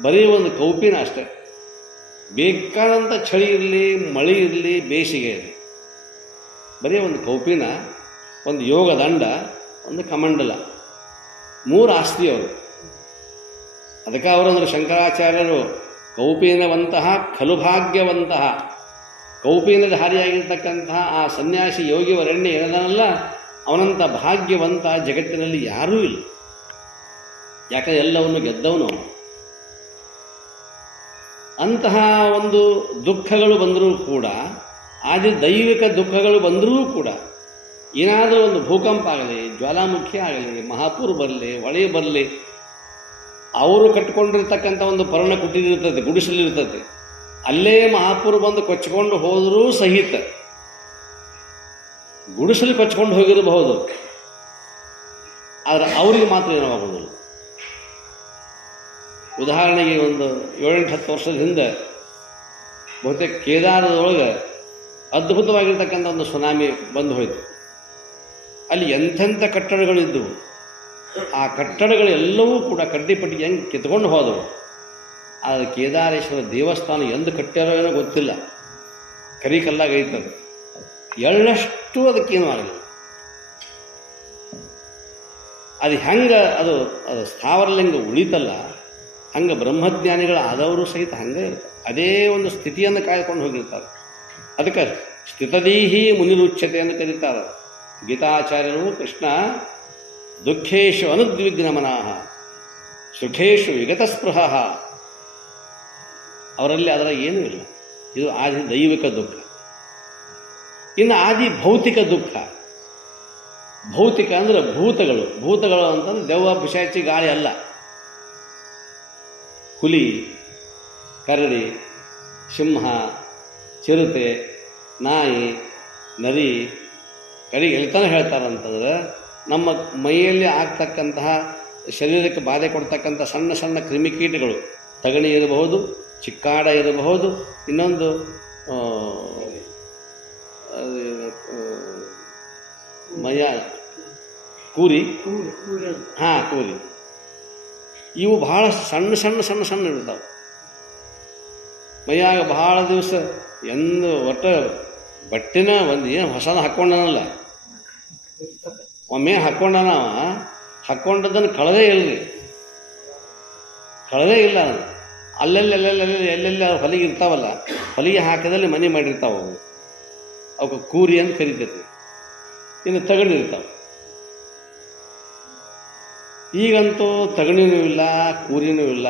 ಬರೀ ಒಂದು ಕೌಪಿನ ಅಷ್ಟೆ. ಬೇಕಾದಂಥ ಚಳಿ ಇರಲಿ, ಮಳೆ ಇರಲಿ, ಬೇಸಿಗೆ ಇರಲಿ, ಬರೀ ಒಂದು ಕೌಪಿನ, ಒಂದು ಯೋಗ ದಂಡ, ಒಂದು ಕಮಂಡಲ, 3 ಆಸ್ತಿ ಅವರು. ಅದಕ್ಕೆ ಅವರಂದ್ರೆ ಶಂಕರಾಚಾರ್ಯರು ಕೌಪೀನವಂತಹ ಖಲು ಭಾಗ್ಯವಂತಹ, ಕೌಪೀನಧಾರಿಯಾಗಿರ್ತಕ್ಕಂತಹ ಆ ಸನ್ಯಾಸಿ ಯೋಗಿ ವರಣ್ಯ ಏನದನಲ್ಲ, ಅವನಂಥ ಭಾಗ್ಯವಂತ ಜಗತ್ತಿನಲ್ಲಿ ಯಾರೂ ಇಲ್ಲ. ಯಾಕಂದ್ರೆ ಎಲ್ಲವನ್ನು ಗೆದ್ದವನು ಅವನು. ಅಂತಹ ಒಂದು ದುಃಖಗಳು ಬಂದರೂ ಕೂಡ, ಆದಿ ದೈವಿಕ ದುಃಖಗಳು ಬಂದರೂ ಕೂಡ, ಏನಾದರೂ ಒಂದು ಭೂಕಂಪ ಆಗಲಿ, ಜ್ವಾಲಾಮುಖಿ ಆಗಲಿ, ಮಹಾಪೂರ್ ಬರಲಿ, ಹೊಳೆ ಬರಲಿ, ಅವರು ಕಟ್ಕೊಂಡಿರ್ತಕ್ಕಂಥ ಒಂದು ಪರ್ಣ ಕುಟೀರಿರ್ತದೆ, ಗುಡಿಸಲಿರ್ತದೆ, ಅಲ್ಲೇ ಮಹಾಪೂರ್ ಬಂದು ಕೊಚ್ಕೊಂಡು ಹೋದರೂ ಸಹಿತ, ಗುಡಿಸಲು ಕೊಚ್ಕೊಂಡು ಹೋಗಿರಬಹುದು, ಆದರೆ ಅವರಿಗೆ ಮಾತ್ರ ಏನಾಗುವುದಿಲ್ಲ. ಉದಾಹರಣೆಗೆ ಒಂದು 7-10 ವರ್ಷದ ಹಿಂದೆ ಬಹುತೇಕ ಕೇದಾರದೊಳಗೆ ಅದ್ಭುತವಾಗಿರ್ತಕ್ಕಂಥ ಒಂದು ಸುನಾಮಿ ಬಂದು ಹೋಯಿತು. ಅಲ್ಲಿ ಎಂಥೆಂಥ ಕಟ್ಟಡಗಳಿದ್ದವು. ಆ ಕಟ್ಟಡಗಳೆಲ್ಲವೂ ಕೂಡ ಕಡ್ಡಿಪಟ್ಟಿ ಹೆಂಗೆ ಕಿತ್ಕೊಂಡು ಹೋದವು. ಆದರೆ ಕೇದಾರೇಶ್ವರ ದೇವಸ್ಥಾನ ಎಂದು ಕಟ್ಟ್ಯಾರೋ ಏನೋ ಗೊತ್ತಿಲ್ಲ, ಕರಿಕಲ್ಲಾಗೈತದು. ಎಳ್ಳಷ್ಟು ಅದಕ್ಕೇನು ಆಗಲಿಲ್ಲ. ಅದು ಹೆಂಗೆ ಅದು ಸ್ಥಾವರಲಿಂಗ ಉಳಿತಲ್ಲ, ಹಂಗೆ ಬ್ರಹ್ಮಜ್ಞಾನಿಗಳಾದವರು ಸಹಿತ ಹಂಗೆ ಇರ್ತಾರೆ. ಅದೇ ಒಂದು ಸ್ಥಿತಿಯನ್ನು ಕಾಯ್ಕೊಂಡು ಹೋಗಿರ್ತಾರೆ. ಅದಕ್ಕೆ ಸ್ಥಿತದೀಹಿ ಮುನಿರುಚ್ಯತೆ ಎಂದು ಕರೀತಾರೆ ಗೀತಾಚಾರ್ಯರು. ಕೃಷ್ಣ ದುಃಖೇಶು ಅನುದ್ವಿಗ್ನಮನಾಹ ಸುಖೇಶು ವಿಗತಸ್ಪೃಹ, ಅವರಲ್ಲಿ ಅದರ ಏನೂ ಇಲ್ಲ. ಇದು ಆದಿ ದೈವಿಕ ದುಃಖ. ಇನ್ನು ಆದಿ ಭೌತಿಕ ದುಃಖ. ಭೌತಿಕ ಅಂದರೆ ಭೂತಗಳು. ಭೂತಗಳು ಅಂತಂದ್ರೆ ದೆವ್ವ, ಪಿಶಾಚಿ, ಗಾಳಿ ಅಲ್ಲ. ಹುಲಿ, ಕರಡಿ, ಸಿಂಹ, ಚಿರತೆ, ನಾಯಿ, ನರಿ, ಕಡೆಗೆ ಎಲ್ತಾನೆ ಹೇಳ್ತಾರಂತಂದ್ರೆ ನಮ್ಮ ಮೈಯಲ್ಲಿ ಆಗ್ತಕ್ಕಂತಹ ಶರೀರಕ್ಕೆ ಬಾಧೆ ಕೊಡ್ತಕ್ಕಂಥ ಸಣ್ಣ ಸಣ್ಣ ಕ್ರಿಮಿಕೀಟಗಳು, ತಗಣಿ ಇರಬಹುದು, ಚಿಕ್ಕಾಡ ಇರಬಹುದು, ಇನ್ನೊಂದು ಮಯ ಕೂರಿ, ಹಾಂ ಕೂರಿ, ಇವು ಭಾಳ ಸಣ್ಣ ಸಣ್ಣ ಸಣ್ಣ ಸಣ್ಣ ಇರ್ತಾವೆ. ಮೈಯಾಗ ಭಾಳ ದಿವಸ ಎಂದು ಒಟ್ಟು ಬಟ್ಟೆನ ಒಂದು ಏನು ಹೊಸದ ಹಾಕ್ಕೊಂಡನಲ್ಲ, ಒಮ್ಮೆ ಹಾಕ್ಕೊಂಡನ, ಹಾಕ್ಕೊಂಡದನ್ನು ಕಳೆದೇ ಇಲ್ಲರಿ, ಕಳೆದೇ ಇಲ್ಲ. ಎಲ್ಲೆಲ್ಲಿ ಹೊಲಿಗೆ ಇರ್ತಾವಲ್ಲ, ಹೊಲಿಗೆ ಹಾಕಿದಲ್ಲಿ ಮನೆ ಮಾಡಿರ್ತಾವೆ ಅವು, ಅವಕ್ಕೆ ಕೂರಿ ಅಂತ ಕರಿತೈತಿ. ಇನ್ನು ತಗಣಿರ್ತಾವೆ. ಈಗಂತೂ ತಗಣಿನೂ ಇಲ್ಲ, ಕೂರಿನೂ ಇಲ್ಲ,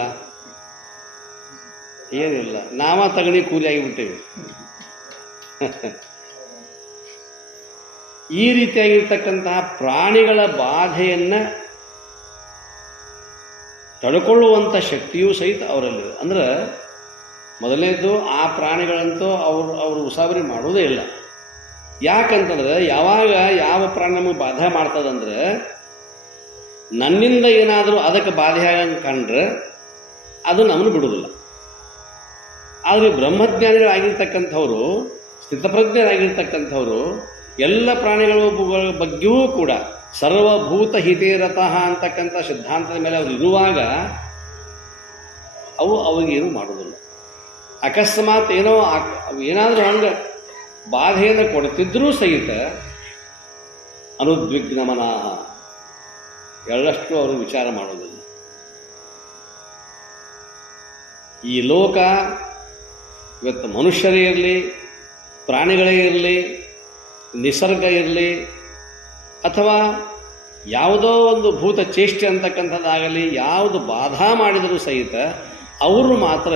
ಏನೂ ಇಲ್ಲ. ನಾವ ತಗಣಿ ಕೂರಿ ಆಗಿಬಿಟ್ಟೇವಿ. ಈ ರೀತಿಯಾಗಿರ್ತಕ್ಕಂತಹ ಪ್ರಾಣಿಗಳ ಬಾಧೆಯನ್ನು ತಡ್ಕೊಳ್ಳುವಂಥ ಶಕ್ತಿಯೂ ಸಹಿತ ಅವರಲ್ಲಿದೆ. ಅಂದ್ರೆ ಮೊದಲನೇದು ಆ ಪ್ರಾಣಿಗಳಂತೂ ಅವರು ಉಸಾಬರಿ ಮಾಡೋದೇ ಇಲ್ಲ. ಯಾಕಂತಂದ್ರೆ ಯಾವಾಗ ಯಾವ ಪ್ರಾಣಿ ನಮಗೆ ಬಾಧೆ ಮಾಡ್ತದಂದ್ರೆ ನನ್ನಿಂದ ಏನಾದರೂ ಅದಕ್ಕೆ ಬಾಧೆ ಆಗಂಗೆ ಕಂಡ್ರೆ ಅದು ನಮ್ಮನ್ನು ಬಿಡುವುದಿಲ್ಲ. ಆದರೆ ಬ್ರಹ್ಮಜ್ಞಾನಿಗಳಾಗಿರ್ತಕ್ಕಂಥವ್ರು, ಸ್ಥಿತಪ್ರಜ್ಞರಾಗಿರ್ತಕ್ಕಂಥವ್ರು ಎಲ್ಲ ಪ್ರಾಣಿಗಳ ಬಗ್ಗೆಯೂ ಕೂಡ ಸರ್ವಭೂತ ಹಿತೇರತಃ ಅಂತಕ್ಕಂಥ ಸಿದ್ಧಾಂತದ ಮೇಲೆ ಅವರು ಇರುವಾಗ ಅವು ಅವಾಗೇನು ಮಾಡೋದಿಲ್ಲ. ಅಕಸ್ಮಾತ್ ಏನಾದರೂ ಹಂಗೆ ಬಾಧೆಯನ್ನು ಕೊಡ್ತಿದ್ರೂ ಸಹಿತ ಅನುದ್ವಿಗ್ನಮನಾಹ, ಎಳ್ಳಷ್ಟು ಅವರು ವಿಚಾರ ಮಾಡೋದಿಲ್ಲ. ಈ ಲೋಕ ಇವತ್ತು ಮನುಷ್ಯರೇ ಇರಲಿ, ಪ್ರಾಣಿಗಳೇ ಇರಲಿ, ನಿಸರ್ಗ ಇರಲಿ, ಅಥವಾ ಯಾವುದೋ ಒಂದು ಭೂತ ಚೇಷ್ಟೆ ಅಂತಕ್ಕಂಥದ್ದಾಗಲಿ, ಯಾವುದು ಬಾಧಾ ಮಾಡಿದರೂ ಸಹಿತ ಅವರು ಮಾತ್ರ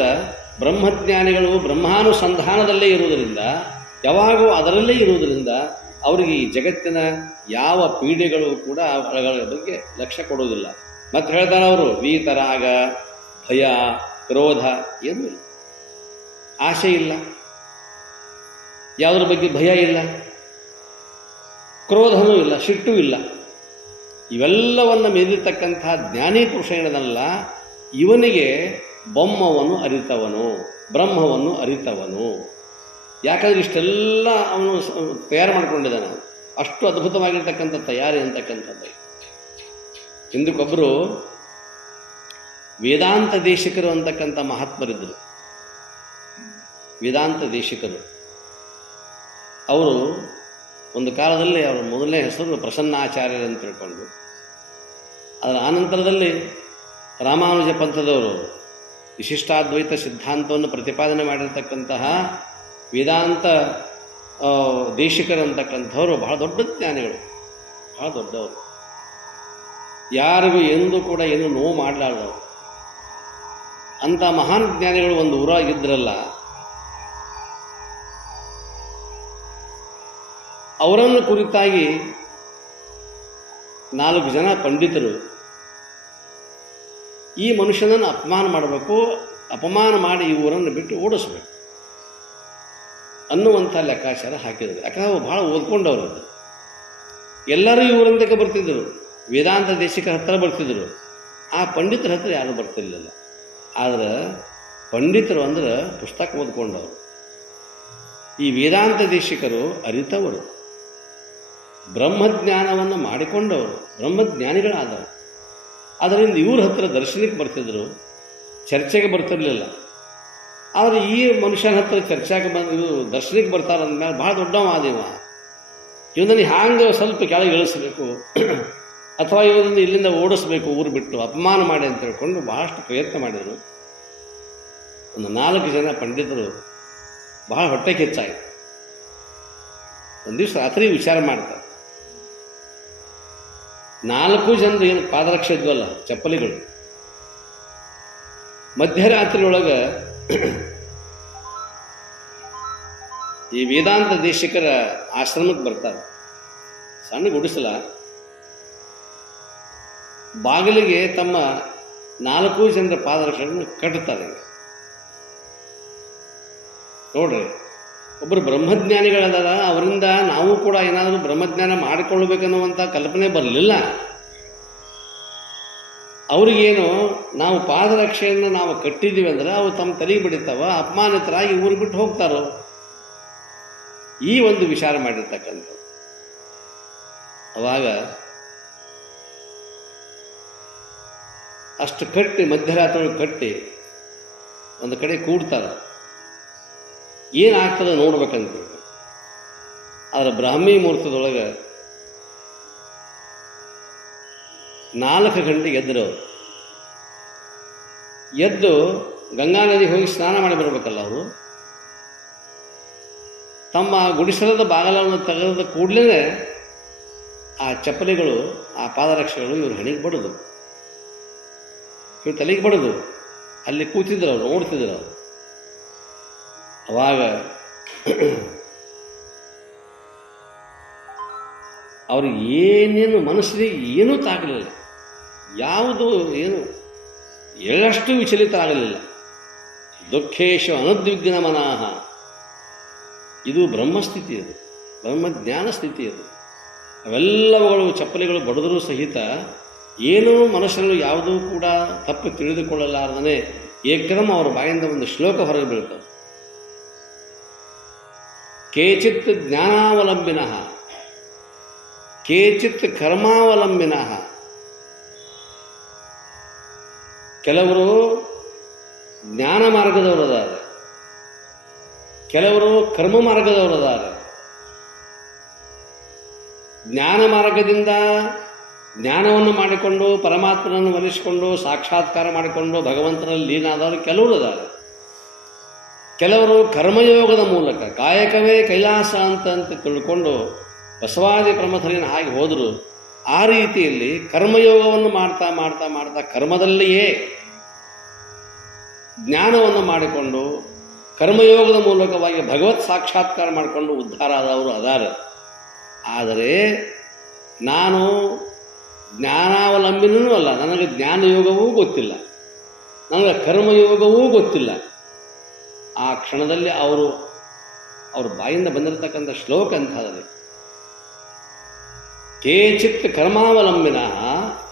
ಬ್ರಹ್ಮಜ್ಞಾನಿಗಳು ಬ್ರಹ್ಮಾನುಸಂಧಾನದಲ್ಲೇ ಇರುವುದರಿಂದ, ಯಾವಾಗೂ ಅದರಲ್ಲೇ ಇರುವುದರಿಂದ ಅವರಿಗೆ ಈ ಜಗತ್ತಿನ ಯಾವ ಪೀಡೆಗಳು ಕೂಡ ಅವುಗಳ ಬಗ್ಗೆ ಲಕ್ಷ್ಯ ಕೊಡೋದಿಲ್ಲ. ಮತ್ತು ಹೇಳ್ತಾರೆ ಅವರು, ವೀತರಾಗ, ಭಯ, ಕ್ರೋಧ ಏನೂ ಇಲ್ಲ, ಆಸೆ ಇಲ್ಲ, ಯಾವುದ್ರ ಬಗ್ಗೆ ಭಯ ಇಲ್ಲ, ಕ್ರೋಧನೂ ಇಲ್ಲ, ಸಿಟ್ಟೂ ಇಲ್ಲ. ಇವೆಲ್ಲವನ್ನು ಮೀರಿರ್ತಕ್ಕಂತಹ ಜ್ಞಾನಿ ಪುರುಷ ಏನದಲ್ಲ, ಇವನಿಗೆ ಬೊಮ್ಮವನ್ನು ಅರಿತವನು, ಬ್ರಹ್ಮವನ್ನು ಅರಿತವನು. ಯಾಕಂದ್ರೆ ಇಷ್ಟೆಲ್ಲ ಅವನು ತಯಾರು ಮಾಡಿಕೊಂಡಿದ್ದಾನೆ. ಅಷ್ಟು ಅದ್ಭುತವಾಗಿರ್ತಕ್ಕಂಥ ತಯಾರಿ ಅಂತಕ್ಕಂಥದ್ದು. ಹಿಂದಕ್ಕೊಬ್ಬರು ವೇದಾಂತ ದೇಶಿಕರು ಅಂತಕ್ಕಂಥ ಮಹಾತ್ಮರಿದ್ದರು. ವೇದಾಂತ ದೇಶಿಕರು ಅವರು ಒಂದು ಕಾಲದಲ್ಲಿ ಅವರ ಮೊದಲನೇ ಹೆಸರು ಪ್ರಸನ್ನಾಚಾರ್ಯರು ಅಂತ ತಿಳ್ಕೊಂಡು, ಅದರ ಆನಂತರದಲ್ಲಿ ರಾಮಾನುಜ ಪಂಥದವರು ವಿಶಿಷ್ಟಾದ್ವೈತ ಸಿದ್ಧಾಂತವನ್ನು ಪ್ರತಿಪಾದನೆ ಮಾಡಿರ್ತಕ್ಕಂತಹ ವೇದಾಂತ ದೇಶಿಕರು ಅಂತಕ್ಕಂಥವರು ಬಹಳ ದೊಡ್ಡ ಜ್ಞಾನಿಗಳು, ಬಹಳ ದೊಡ್ಡವರು. ಯಾರಿಗೂ ಎಂದೂ ಕೂಡ ಏನು ನೋವು ಮಾಡಲಾರ್ದವರು ಅಂಥ ಮಹಾನ್ ಜ್ಞಾನಿಗಳು ಒಂದು ಊರಾಗಿದ್ದರಲ್ಲ, ಅವರನ್ನು ಕುರಿತಾಗಿ 4 ಜನ ಪಂಡಿತರು ಈ ಮನುಷ್ಯನನ್ನು ಅಪಮಾನ ಮಾಡಬೇಕು, ಅಪಮಾನ ಮಾಡಿ ಈ ಊರನ್ನು ಬಿಟ್ಟು ಓಡಿಸ್ಬೇಕು ಅನ್ನುವಂಥ ಲೆಕ್ಕಾಚಾರ ಹಾಕಿದರು. ಯಾಕಂದ್ರೆ ಅವರು ಭಾಳ ಓದ್ಕೊಂಡವರು. ಎಲ್ಲರೂ ಈ ಊರಂತಕ್ಕೆ ಬರ್ತಿದ್ದರು, ವೇದಾಂತ ದೇಶಿಕರ ಹತ್ತಿರ ಬರ್ತಿದ್ದರು. ಆ ಪಂಡಿತರ ಹತ್ರ ಯಾರೂ ಬರ್ತಿರ್ಲಿಲ್ಲ. ಆದರೆ ಪಂಡಿತರು ಅಂದ್ರೆ ಪುಸ್ತಕ ಓದ್ಕೊಂಡವರು. ಈ ವೇದಾಂತ ದೇಶಿಕರು ಅರಿತವರು, ಬ್ರಹ್ಮಜ್ಞಾನವನ್ನು ಮಾಡಿಕೊಂಡವರು, ಬ್ರಹ್ಮಜ್ಞಾನಿಗಳಾದವರು. ಅದರಿಂದ ಇವ್ರ ಹತ್ರ ದರ್ಶನಕ್ಕೆ ಬರ್ತಿದ್ರು, ಚರ್ಚೆಗೆ ಬರ್ತಿರಲಿಲ್ಲ. ಆದರೆ ಈ ಮನುಷ್ಯನ ಹತ್ರ ಚರ್ಚೆಗೆ ಬಂದು ದರ್ಶನಕ್ಕೆ ಬರ್ತಾರಂದ್ಮೇಲೆ ಭಾಳ ದೊಡ್ಡವಾದೇವ, ಇವನನ್ನು ಹ್ಯಾಂಗೆ ಸ್ವಲ್ಪ ಕೆಳಗೆ ಇಳಿಸ್ಬೇಕು ಅಥವಾ ಇವನನ್ನು ಇಲ್ಲಿಂದ ಓಡಿಸ್ಬೇಕು, ಊರು ಬಿಟ್ಟು ಅಪಮಾನ ಮಾಡಿ ಅಂತ ಹೇಳ್ಕೊಂಡು ಭಾಳಷ್ಟು ಪ್ರಯತ್ನ ಮಾಡಿದರು. ಒಂದು 4 ಜನ ಪಂಡಿತರು ಬಹಳ ಹೊಟ್ಟೆ ಕೆಚ್ಚಾಯಿತು. ಒಂದು ದಿವಸ ರಾತ್ರಿ ವಿಚಾರ ಮಾಡ್ತಾರೆ. 4 ಜನರು ಏನು ಪಾದರಕ್ಷೆ ಇದ್ವಲ್ಲ, ಚಪ್ಪಲಿಗಳು, ಮಧ್ಯರಾತ್ರಿ ಒಳಗೆ ಈ ವೇದಾಂತ ದೇಶಿಕರ ಆಶ್ರಮಕ್ಕೆ ಬರ್ತಾರೆ. ಸಣ್ಣ ಗುಡಿಸಲ, ಬಾಗಿಲಿಗೆ ತಮ್ಮ 4 ಜನರ ಪಾದರಕ್ಷೆಗಳನ್ನು ಕಟ್ಟುತ್ತಾರೆ. ನೋಡ್ರಿ, ಒಬ್ಬರು ಬ್ರಹ್ಮಜ್ಞಾನಿಗಳದಾರ, ಅವರಿಂದ ನಾವು ಕೂಡ ಏನಾದರೂ ಬ್ರಹ್ಮಜ್ಞಾನ ಮಾಡಿಕೊಳ್ಬೇಕನ್ನುವಂಥ ಕಲ್ಪನೆ ಬರಲಿಲ್ಲ ಅವ್ರಿಗೇನು. ನಾವು ಪಾದರಕ್ಷೆಯನ್ನು ನಾವು ಕಟ್ಟಿದ್ದೀವಿ ಅಂದ್ರೆ ಅವು ತಮ್ಮ ತಲೆಗೆ ಬಿಡುತ್ತಾವ, ಅಪಮಾನಿತರಾಗಿ ಊರು ಬಿಟ್ಟು ಹೋಗ್ತಾರೋ, ಈ ಒಂದು ವಿಚಾರ ಮಾಡಿರ್ತಕ್ಕಂಥದ್ದು. ಅವಾಗ ಅಷ್ಟು ಕಟ್ಟಿ, ಮಧ್ಯರಾತ್ರಿ ಕಟ್ಟಿ ಒಂದು ಕಡೆ ಕೂಡ್ತಾರೆ. ಏನಾಗ್ತದೆ ನೋಡ್ಬೇಕಂತ. ಅದರ ಬ್ರಾಹ್ಮಿ ಮುಹೂರ್ತದೊಳಗೆ 4 ಗಂಟೆಗೆ ಎದ್ದರು. ಎದ್ದು ಗಂಗಾ ನದಿಗೆ ಹೋಗಿ ಸ್ನಾನ ಮಾಡಿ ಬರಬೇಕಲ್ಲ ಅವರು. ತಮ್ಮ ಗುಡಿಸಲದ ಬಾಗಲನ್ನು ತೆಗೆದ ಕೂಡಲೇ ಆ ಚಪ್ಪಲಿಗಳು, ಆ ಪಾದರಕ್ಷೆಗಳು ಇವ್ರ ಹಣೆಗೆ ಬಡದು, ಇವ್ರ ತಲೆಗೆ ಬಡದು. ಅಲ್ಲಿ ಕೂತಿದ್ರು ಅವರು, ನೋಡ್ತಿದ್ರು ಅವರು. ಅವಾಗ ಅವ್ರಿಗೆ ಏನೇನು ಮನಸ್ಸಿಗೆ ಏನೂ ತಾಗಲಿಲ್ಲ, ಯಾವುದು ಏನು ಎಳ್ಳಷ್ಟು ವಿಚಲಿತರಾಗಲಿಲ್ಲ. ದುಃಖೇಶು ಅನುದ್ವಿಗ್ನ ಮನಃ, ಇದು ಬ್ರಹ್ಮಸ್ಥಿತಿ, ಅದು ಬ್ರಹ್ಮಜ್ಞಾನ ಸ್ಥಿತಿ. ಅದು ಅವೆಲ್ಲವುಗಳು ಚಪ್ಪಲಿಗಳು ಬಡಿದರೂ ಸಹಿತ ಏನೂ ಮನುಷ್ಯರು ಯಾವುದೂ ಕೂಡ ತಪ್ಪು ತಿಳಿದುಕೊಳ್ಳಲಾರದೇ ಏಕದಮ್ ಅವರ ಬಾಯಿಂದ ಒಂದು ಶ್ಲೋಕ ಹೊರಗೆ ಬೀಳ್ತವೆ. ಕೇಚಿತ್ ಜ್ಞಾನಾವಲಂಬಿನಃ, ಕೇಚಿತ್ ಕರ್ಮಾವಲಂಬಿನಃ. ಕೆಲವರು ಜ್ಞಾನ ಮಾರ್ಗದವರದಾರೆ, ಕೆಲವರು ಕರ್ಮ ಮಾರ್ಗದವರದಾರೆ. ಜ್ಞಾನ ಮಾರ್ಗದಿಂದ ಜ್ಞಾನವನ್ನು ಮಾಡಿಕೊಂಡು ಪರಮಾತ್ಮನನ್ನು ಒಲಿಸಿಕೊಂಡು ಸಾಕ್ಷಾತ್ಕಾರ ಮಾಡಿಕೊಂಡು ಭಗವಂತನಲ್ಲಿ ಲೀನಾದವರು ಕೆಲವರು ಅದಾರೆ. ಕೆಲವರು ಕರ್ಮಯೋಗದ ಮೂಲಕ ಕಾಯಕವೇ ಕೈಲಾಸ ಅಂತ ತಿಳ್ಕೊಂಡು ಬಸವಾದಿ ಪ್ರಮಥರಿನ ಹಾಗೆ ಹೋದರು. ಆ ರೀತಿಯಲ್ಲಿ ಕರ್ಮಯೋಗವನ್ನು ಮಾಡ್ತಾ ಮಾಡ್ತಾ ಮಾಡ್ತಾ ಕರ್ಮದಲ್ಲಿಯೇ ಜ್ಞಾನವನ್ನು ಮಾಡಿಕೊಂಡು ಕರ್ಮಯೋಗದ ಮೂಲಕವಾಗಿ ಭಗವತ್ ಸಾಕ್ಷಾತ್ಕಾರ ಮಾಡಿಕೊಂಡು ಉದ್ಧಾರ ಆದವರು ಅದಾರೆ. ಆದರೆ ನಾನು ಜ್ಞಾನಾವಲಂಬಿನೂ ಅಲ್ಲ, ನನಗೆ ಜ್ಞಾನಯೋಗವೂ ಗೊತ್ತಿಲ್ಲ, ನನಗೆ ಕರ್ಮಯೋಗವೂ ಗೊತ್ತಿಲ್ಲ. ಆ ಕ್ಷಣದಲ್ಲಿ ಅವ್ರ ಬಾಯಿಂದ ಬಂದಿರತಕ್ಕಂಥ ಶ್ಲೋಕ ಅಂತದಲ್ಲಿ, ಕೇಚಿತ್ ಕರ್ಮಾವಲಂಬಿನ,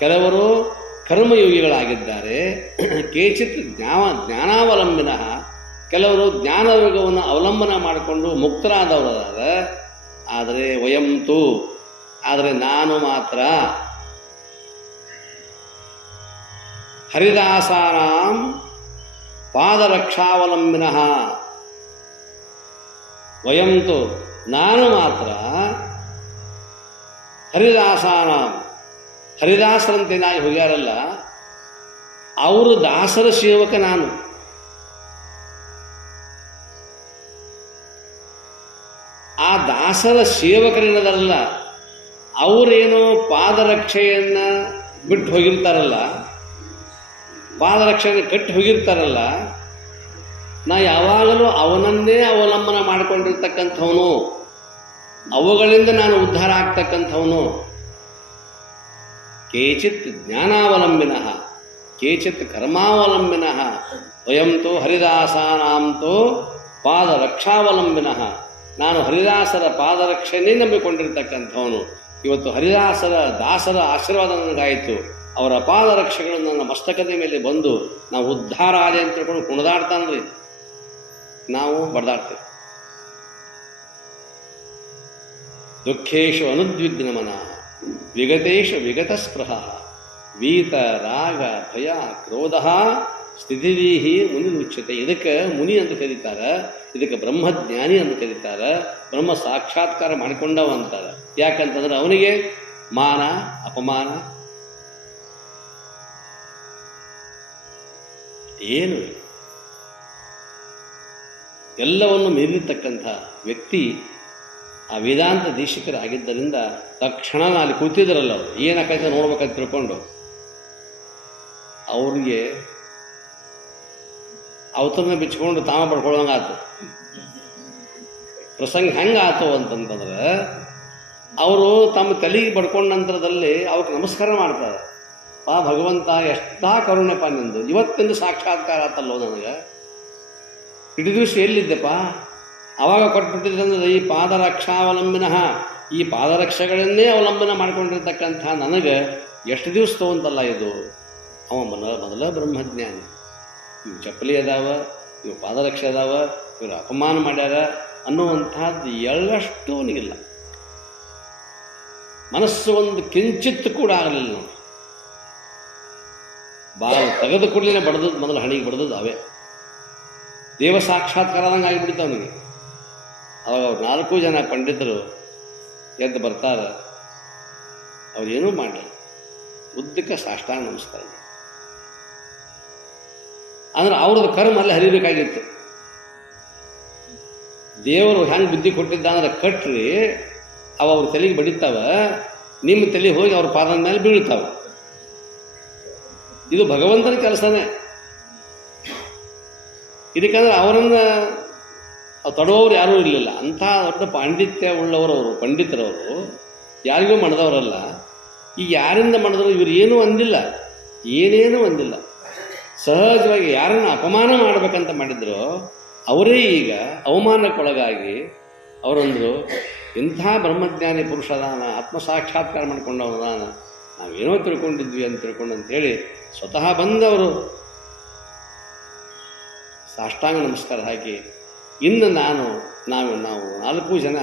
ಕೆಲವರು ಕರ್ಮಯೋಗಿಗಳಾಗಿದ್ದಾರೆ, ಕೇಚಿತ್ ಜ್ಞಾನಾವಲಂಬಿನ, ಕೆಲವರು ಜ್ಞಾನಯೋಗವನ್ನು ಅವಲಂಬನ ಮಾಡಿಕೊಂಡು ಮುಕ್ತರಾದವರಾದ. ಆದರೆ ವಯಂತು, ಆದರೆ ನಾನು ಮಾತ್ರ ಹರಿದಾಸಾನಾಂ ಪಾದರಕ್ಷಾವಲಂಬಿನ. ವಯಂತು, ನಾನು ಮಾತ್ರ ಹರಿದಾಸಾನಾಂ, ಹರಿದಾಸರಂತೇನಾಗಿ ಹೋಗ್ಯಾರಲ್ಲ, ಅವರು ದಾಸರ ಸೇವಕ ನಾನು. ಆ ದಾಸರ ಸೇವಕರೇನದಾರಲ್ಲ, ಅವರೇನೋ ಪಾದರಕ್ಷೆಯನ್ನು ಬಿಟ್ಟು ಹೋಗಿರ್ತಾರಲ್ಲ, ಪಾದರಕ್ಷೆಯನ್ನು ಕಟ್ಟಿ ಹೋಗಿರ್ತಾರಲ್ಲ, ನಾ ಯಾವಾಗಲೂ ಅವನನ್ನೇ ಅವಲಂಬನ ಮಾಡಿಕೊಂಡಿರ್ತಕ್ಕಂಥವನು, ಅವುಗಳಿಂದ ನಾನು ಉದ್ಧಾರ ಆಗ್ತಕ್ಕಂಥವನು. ಕೇಚಿತ್ ಜ್ಞಾನಾವಲಂಬಿನ, ಕೇಚಿತ್ ಕರ್ಮಾವಲಂಬಿನ, ವಯಂತೋ ಹರಿದಾಸಾನಾಂತೋ ಪಾದರಕ್ಷಾವಲಂಬಿನ. ನಾನು ಹರಿದಾಸರ ಪಾದರಕ್ಷೆಯನ್ನೇ ನಂಬಿಕೊಂಡಿರ್ತಕ್ಕಂಥವನು. ಇವತ್ತು ಹರಿದಾಸರ ದಾಸರ ಆಶೀರ್ವಾದ ನನಗಾಯಿತು. ಅವರ ಪಾದರಕ್ಷೆಗಳು ನನ್ನ ಮಸ್ತಕದ ಮೇಲೆ ಬಂದು ನಾವು ಉದ್ಧಾರ ಆದೆ ಅಂತ ತಿಳ್ಕೊಂಡು ಕುಣಿದಾಡ್ತಾನ್ರಿ, ನಾವು ಬಡ್ದಾಡ್ತೇವೆ. ದುಃಖೇಶು ಅನುದ್ವಿಗ್ನ ಮನ, ವಿಗತೇಶು ವಿಗತ ಸ್ಪೃಹ, ವೀತ ರಾಗ ಭಯ ಕ್ರೋಧ ಸ್ಥಿತಿದೀಹಿ ಮುನಿ ಉಚ್ಯತೆ. ಇದಕ್ಕೆ ಮುನಿ ಅಂತ ಕರೀತಾರೆ, ಇದಕ್ಕೆ ಬ್ರಹ್ಮಜ್ಞಾನಿ ಅಂತ ಕರೀತಾರೆ, ಬ್ರಹ್ಮ ಸಾಕ್ಷಾತ್ಕಾರ ಮಾಡಿಕೊಂಡವ ಅಂತಾರೆ. ಯಾಕಂತಂದ್ರೆ ಅವನಿಗೆ ಮಾನ ಅಪಮಾನ ಏನು ಎಲ್ಲವನ್ನು ಮೀರಿರ್ತಕ್ಕಂಥ ವ್ಯಕ್ತಿ ಆ ವೇದಾಂತ ದೇಶಿಕರಾಗಿದ್ದರಿಂದ ತಕ್ಷಣ ಅಲ್ಲಿ ಕೂತಿದ್ರಲ್ಲ, ಅವರು ಏನಾಕೈತೆ ನೋಡ್ಬೇಕಂತ ತಿಳ್ಕೊಂಡು ಅವ್ರಿಗೆ ಅವತರನ್ನ ಬಿಚ್ಕೊಂಡು ತಾವ ಪಡ್ಕೊಳ್ಳೋಂಗೆ ಆಯ್ತು. ಪ್ರಸಂಗ ಹೆಂಗೆ ಆಯ್ತು ಅಂತಂತಂದ್ರೆ, ಅವರು ತಮ್ಮ ತಲೆಗೆ ಪಡ್ಕೊಂಡ ನಂತರದಲ್ಲಿ ಅವಕ್ಕೆ ನಮಸ್ಕಾರ ಮಾಡ್ತಾರೆ. ಪಾ ಭಗವಂತ ಎಷ್ಟಾ ಕರುಣೆಪ್ಪ ನಿಂದು, ಇವತ್ತಿಂದು ಸಾಕ್ಷಾತ್ಕಾರ ಆತಲ್ಲೋ ನನಗೆ, ಇಡೀ ದಿವಸ ಎಲ್ಲಿದ್ದೆಪ್ಪ, ಅವಾಗ ಕೊಟ್ಬಿಟ್ಟಿದ್ರಂದ್ರೆ ಈ ಪಾದರಕ್ಷಾವಲಂಬಿನ, ಈ ಪಾದರಕ್ಷೆಗಳನ್ನೇ ಅವಲಂಬನ ಮಾಡ್ಕೊಂಡಿರ್ತಕ್ಕಂಥ ನನಗೆ ಎಷ್ಟು ದಿವಸ ತಗೊಂತಲ್ಲ ಇದು. ಅವ ಮೊದಲ ಬ್ರಹ್ಮಜ್ಞಾನಿ. ಇವು ಚಪ್ಪಲಿ ಅದಾವ, ಇವು ಪಾದರಕ್ಷೆ ಅದಾವ, ಇವರು ಅಪಮಾನ ಮಾಡ್ಯಾರ ಅನ್ನುವಂಥದ್ದು ಎಳ್ಳಷ್ಟು ಅವನಿಗಿಲ್ಲ. ಮನಸ್ಸು ಒಂದು ಕಿಂಚಿತ್ತು ಕೂಡ ಆಗಲಿಲ್ಲ. ನಾವು ಭಾಳ ತೆಗೆದು ಕೂಡಲೇ ಬಡ್ದದ್ದು, ಮೊದಲು ಹಣಿಗೆ ಬಡ್ದದ್ದು ಅವೇ. ದೇವ ಸಾಕ್ಷಾತ್ಕಾರ ಆದಂಗೆ ಆಗಿಬಿಡ್ತು ಅವನಿಗೆ. ಅವಾಗ ಅವ್ರು 4 ಜನ ಪಂಡಿತರು ಎದ್ದು ಬರ್ತಾರೆ. ಅವ್ರೇನೂ ಮಾಡಲಿ, ಉದ್ದಕ್ಕೆ ಸಾಷ್ಟಾಂಗ ನಮಸ್ಕಾರ. ಅಂದ್ರೆ ಅವ್ರದ್ದು ಕರ್ಮ ಅಲ್ಲೇ ಹರಿಬೇಕಾಗಿತ್ತು. ದೇವರು ಹೆಂಗೆ ಬುದ್ಧಿ ಕೊಟ್ಟಿದ್ದ ಅಂದ್ರೆ, ಕಟ್ರಿ ಅವ್ರ ತಲೆಗೆ ಬಡಿತಾವ, ನಿಮ್ಮ ತಲೆ ಹೋಗಿ ಅವ್ರ ಪಾದದ ಮೇಲೆ ಬೀಳ್ತಾವ. ಇದು ಭಗವಂತನ ಕೆಲಸನೇ. ಇದಕ್ಕಂದ್ರೆ ಅವರನ್ನು ತೊಡುವವರು ಯಾರೂ ಇರಲಿಲ್ಲ. ಅಂಥ ದೊಡ್ಡ ಪಾಂಡಿತ್ಯ ಉಳ್ಳವರು ಅವರು, ಪಂಡಿತರವರು, ಯಾರಿಗೂ ಮಾಡಿದವರಲ್ಲ. ಈಗ ಯಾರಿಂದ ಮಾಡಿದ್ರು ಇವರು ಏನೂ ಅಂದಿಲ್ಲ, ಏನೇನೂ ಅಂದಿಲ್ಲ. ಸಹಜವಾಗಿ ಯಾರನ್ನು ಅಪಮಾನ ಮಾಡಬೇಕಂತ ಮಾಡಿದ್ರು ಅವರೇ ಈಗ ಅವಮಾನಕ್ಕೊಳಗಾಗಿ ಅವರಂದರು, ಇಂಥ ಬ್ರಹ್ಮಜ್ಞಾನಿ ಪುರುಷದಾನ, ಆತ್ಮಸಾಕ್ಷಾತ್ಕಾರ ಮಾಡ್ಕೊಂಡವದಾನ, ನಾವೇನೋ ತಿಳ್ಕೊಂಡಿದ್ವಿ ಅಂತ ಹೇಳಿ ಸ್ವತಃ ಬಂದವರು ಸಾಷ್ಟಾಂಗ ನಮಸ್ಕಾರ ಹಾಕಿ, ಇನ್ನು ನಾವು 4 ಜನ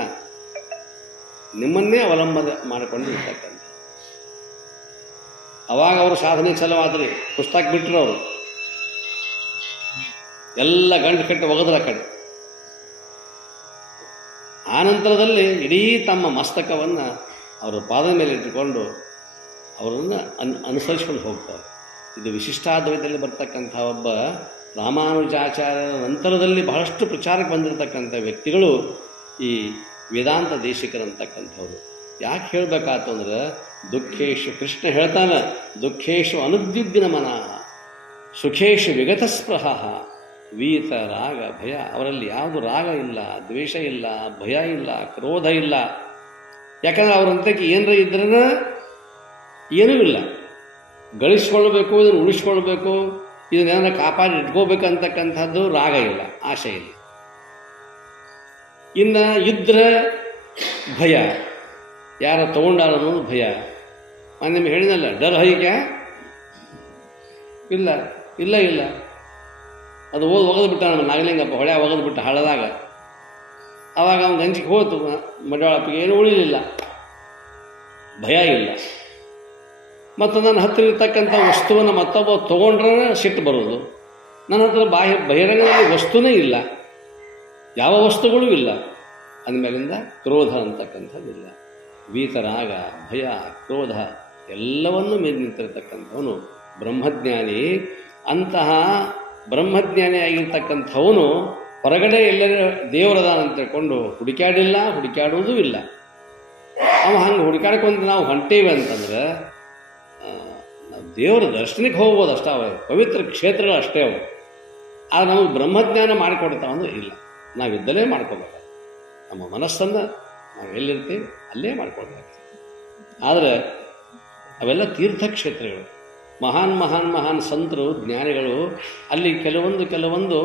ನಿಮ್ಮನ್ನೇ ಅವಲಂಬನೆ ಮಾಡಿಕೊಂಡು ಇರ್ತಕ್ಕಂಥ. ಅವಾಗ ಅವರು ಸಾಧನೆ ಚಲವಾದ್ರಿ, ಪುಸ್ತಕ ಬಿಟ್ಟರು. ಅವರು ಎಲ್ಲ ಗಂಟು ಕಟ್ಟಿ ಒಗದ್ರ ಕಡೆ. ಆನಂತರದಲ್ಲಿ ಇಡೀ ತಮ್ಮ ಮಸ್ತಕವನ್ನು ಅವರ ಪಾದದ ಮೇಲೆ ಇಟ್ಟುಕೊಂಡು ಅವರನ್ನು ಅನುಸರಿಸ್ಕೊಂಡು ಹೋಗ್ತಾರೆ. ಇದು ವಿಶಿಷ್ಟಾದ್ವೈತದಲ್ಲಿ ಬರ್ತಕ್ಕಂಥ ಒಬ್ಬ ರಾಮಾನುಜಾಚಾರ್ಯರ ನಂತರದಲ್ಲಿ ಬಹಳಷ್ಟು ಪ್ರಚಾರಕ್ಕೆ ಬಂದಿರತಕ್ಕಂಥ ವ್ಯಕ್ತಿಗಳು ಈ ವೇದಾಂತ ದೇಶಿಕರಂತಕ್ಕಂಥವ್ರು. ಯಾಕೆ ಹೇಳಬೇಕಾಯ್ತು ಅಂದ್ರೆ, ದುಃಖೇಶು, ಕೃಷ್ಣ ಹೇಳ್ತಾನೆ, ದುಃಖೇಶು ಅನುದ್ವಿಗ್ನ ಮನ, ಸುಖೇಶು ವಿಗತ ಸ್ಪೃಹ, ವೀತ ರಾಗ ಭಯ. ಅವರಲ್ಲಿ ಯಾವುದು ರಾಗ ಇಲ್ಲ, ದ್ವೇಷ ಇಲ್ಲ, ಭಯ ಇಲ್ಲ, ಕ್ರೋಧ ಇಲ್ಲ. ಯಾಕಂದ್ರೆ ಅವ್ರಂತಕ್ಕೆ ಏನರ ಇದ್ರೂ ಏನೂ ಇಲ್ಲ. ಗಳಿಸ್ಕೊಳ್ಬೇಕು, ಇದನ್ನು ಉಳಿಸ್ಕೊಳ್ಬೇಕು, ಇದನ್ನೇನಾರ ಕಾಪಾಡಿ ಇಟ್ಕೋಬೇಕಂತಕ್ಕಂಥದ್ದು ರಾಗ ಇಲ್ಲ, ಆಸೆ ಇಲ್ಲ. ಇನ್ನು ಇದ್ರೆ ಭಯ, ಯಾರ ತೊಗೊಂಡಾರ ಅನ್ನೋದು ಭಯ. ನಾನು ನಿಮ್ಗೆ ಹೇಳಿನಲ್ಲ, ಡರ್ ಹೈಕ್ಯಾ ಇಲ್ಲ ಇಲ್ಲ ಇಲ್ಲ ಅದು ಒಗೆದು ಬಿಟ್ಟ ನಮ್ಮ ನಾಗಲಿಂಗಪ್ಪ, ಹೊಳೆ ಒಗೆದು ಬಿಟ್ಟ ಹಳ್ಳದಾಗ. ಆವಾಗ ಅವ್ನು ಗಂಜಿಗೆ ಹೋತು, ಮಡ್ಯಾಳಪ್ಪಗೆ ಏನೂ ಉಳಿಲಿಲ್ಲ, ಭಯ ಇಲ್ಲ. ಮತ್ತು ನನ್ನ ಹತ್ತಿರ ಇರ್ತಕ್ಕಂಥ ವಸ್ತುವನ್ನು ಮತ್ತೊಬ್ಬ ತೊಗೊಂಡ್ರೆ ಸಿಟ್ಟು ಬರೋದು. ನನ್ನ ಹತ್ರ ಬಹಿರಂಗದಲ್ಲಿ ವಸ್ತುನೇ ಇಲ್ಲ, ಯಾವ ವಸ್ತುಗಳೂ ಇಲ್ಲ, ಅಂದಮೇಲಿಂದ ಕ್ರೋಧ ಅಂತಕ್ಕಂಥದ್ದಿಲ್ಲ. ವೀತರಾಗ, ಭಯ, ಕ್ರೋಧ ಎಲ್ಲವನ್ನೂ ಮೇಲೆ ನಿಂತಿರ್ತಕ್ಕಂಥವನು ಬ್ರಹ್ಮಜ್ಞಾನಿ. ಅಂತಹ ಬ್ರಹ್ಮಜ್ಞಾನಿ ಆಗಿರ್ತಕ್ಕಂಥವನು ಹೊರಗಡೆ ಎಲ್ಲರೂ ದೇವರದಾನ ಅಂತ ತಿಳ್ಕೊಂಡು ಹುಡುಕ್ಯಾಡಿಲ್ಲ, ಹುಡುಕ್ಯಾಡುವುದೂ ಇಲ್ಲ. ಅವ ಹಂಗೆ ಹುಡುಕಾಡ್ಕೊಂಡು ನಾವು ಹೊಂಟೇವೆ ಅಂತಂದ್ರೆ ನಾವು ದೇವರ ದರ್ಶನಕ್ಕೆ ಹೋಗ್ಬೋದು ಅಷ್ಟೇ, ಅವ ಪವಿತ್ರ ಕ್ಷೇತ್ರಗಳು ಅಷ್ಟೇ ಅವು. ಆದರೆ ನಮಗೆ ಬ್ರಹ್ಮಜ್ಞಾನ ಮಾಡಿಕೊಡ್ತಾವಂದ್ರೆ ಇಲ್ಲ, ನಾವಿದ್ದಲೇ ಮಾಡ್ಕೋಬೇಕು. ನಮ್ಮ ಮನಸ್ಸನ್ನು ನಾವು ಎಲ್ಲಿರ್ತೀವಿ ಅಲ್ಲೇ ಮಾಡ್ಕೊಳ್ಬೇಕು. ಆದರೆ ಅವೆಲ್ಲ ತೀರ್ಥಕ್ಷೇತ್ರಗಳು. ಮಹಾನ್ ಮಹಾನ್ ಮಹಾನ್ ಸಂತರು, ಜ್ಞಾನಿಗಳು ಅಲ್ಲಿ ಕೆಲವೊಂದು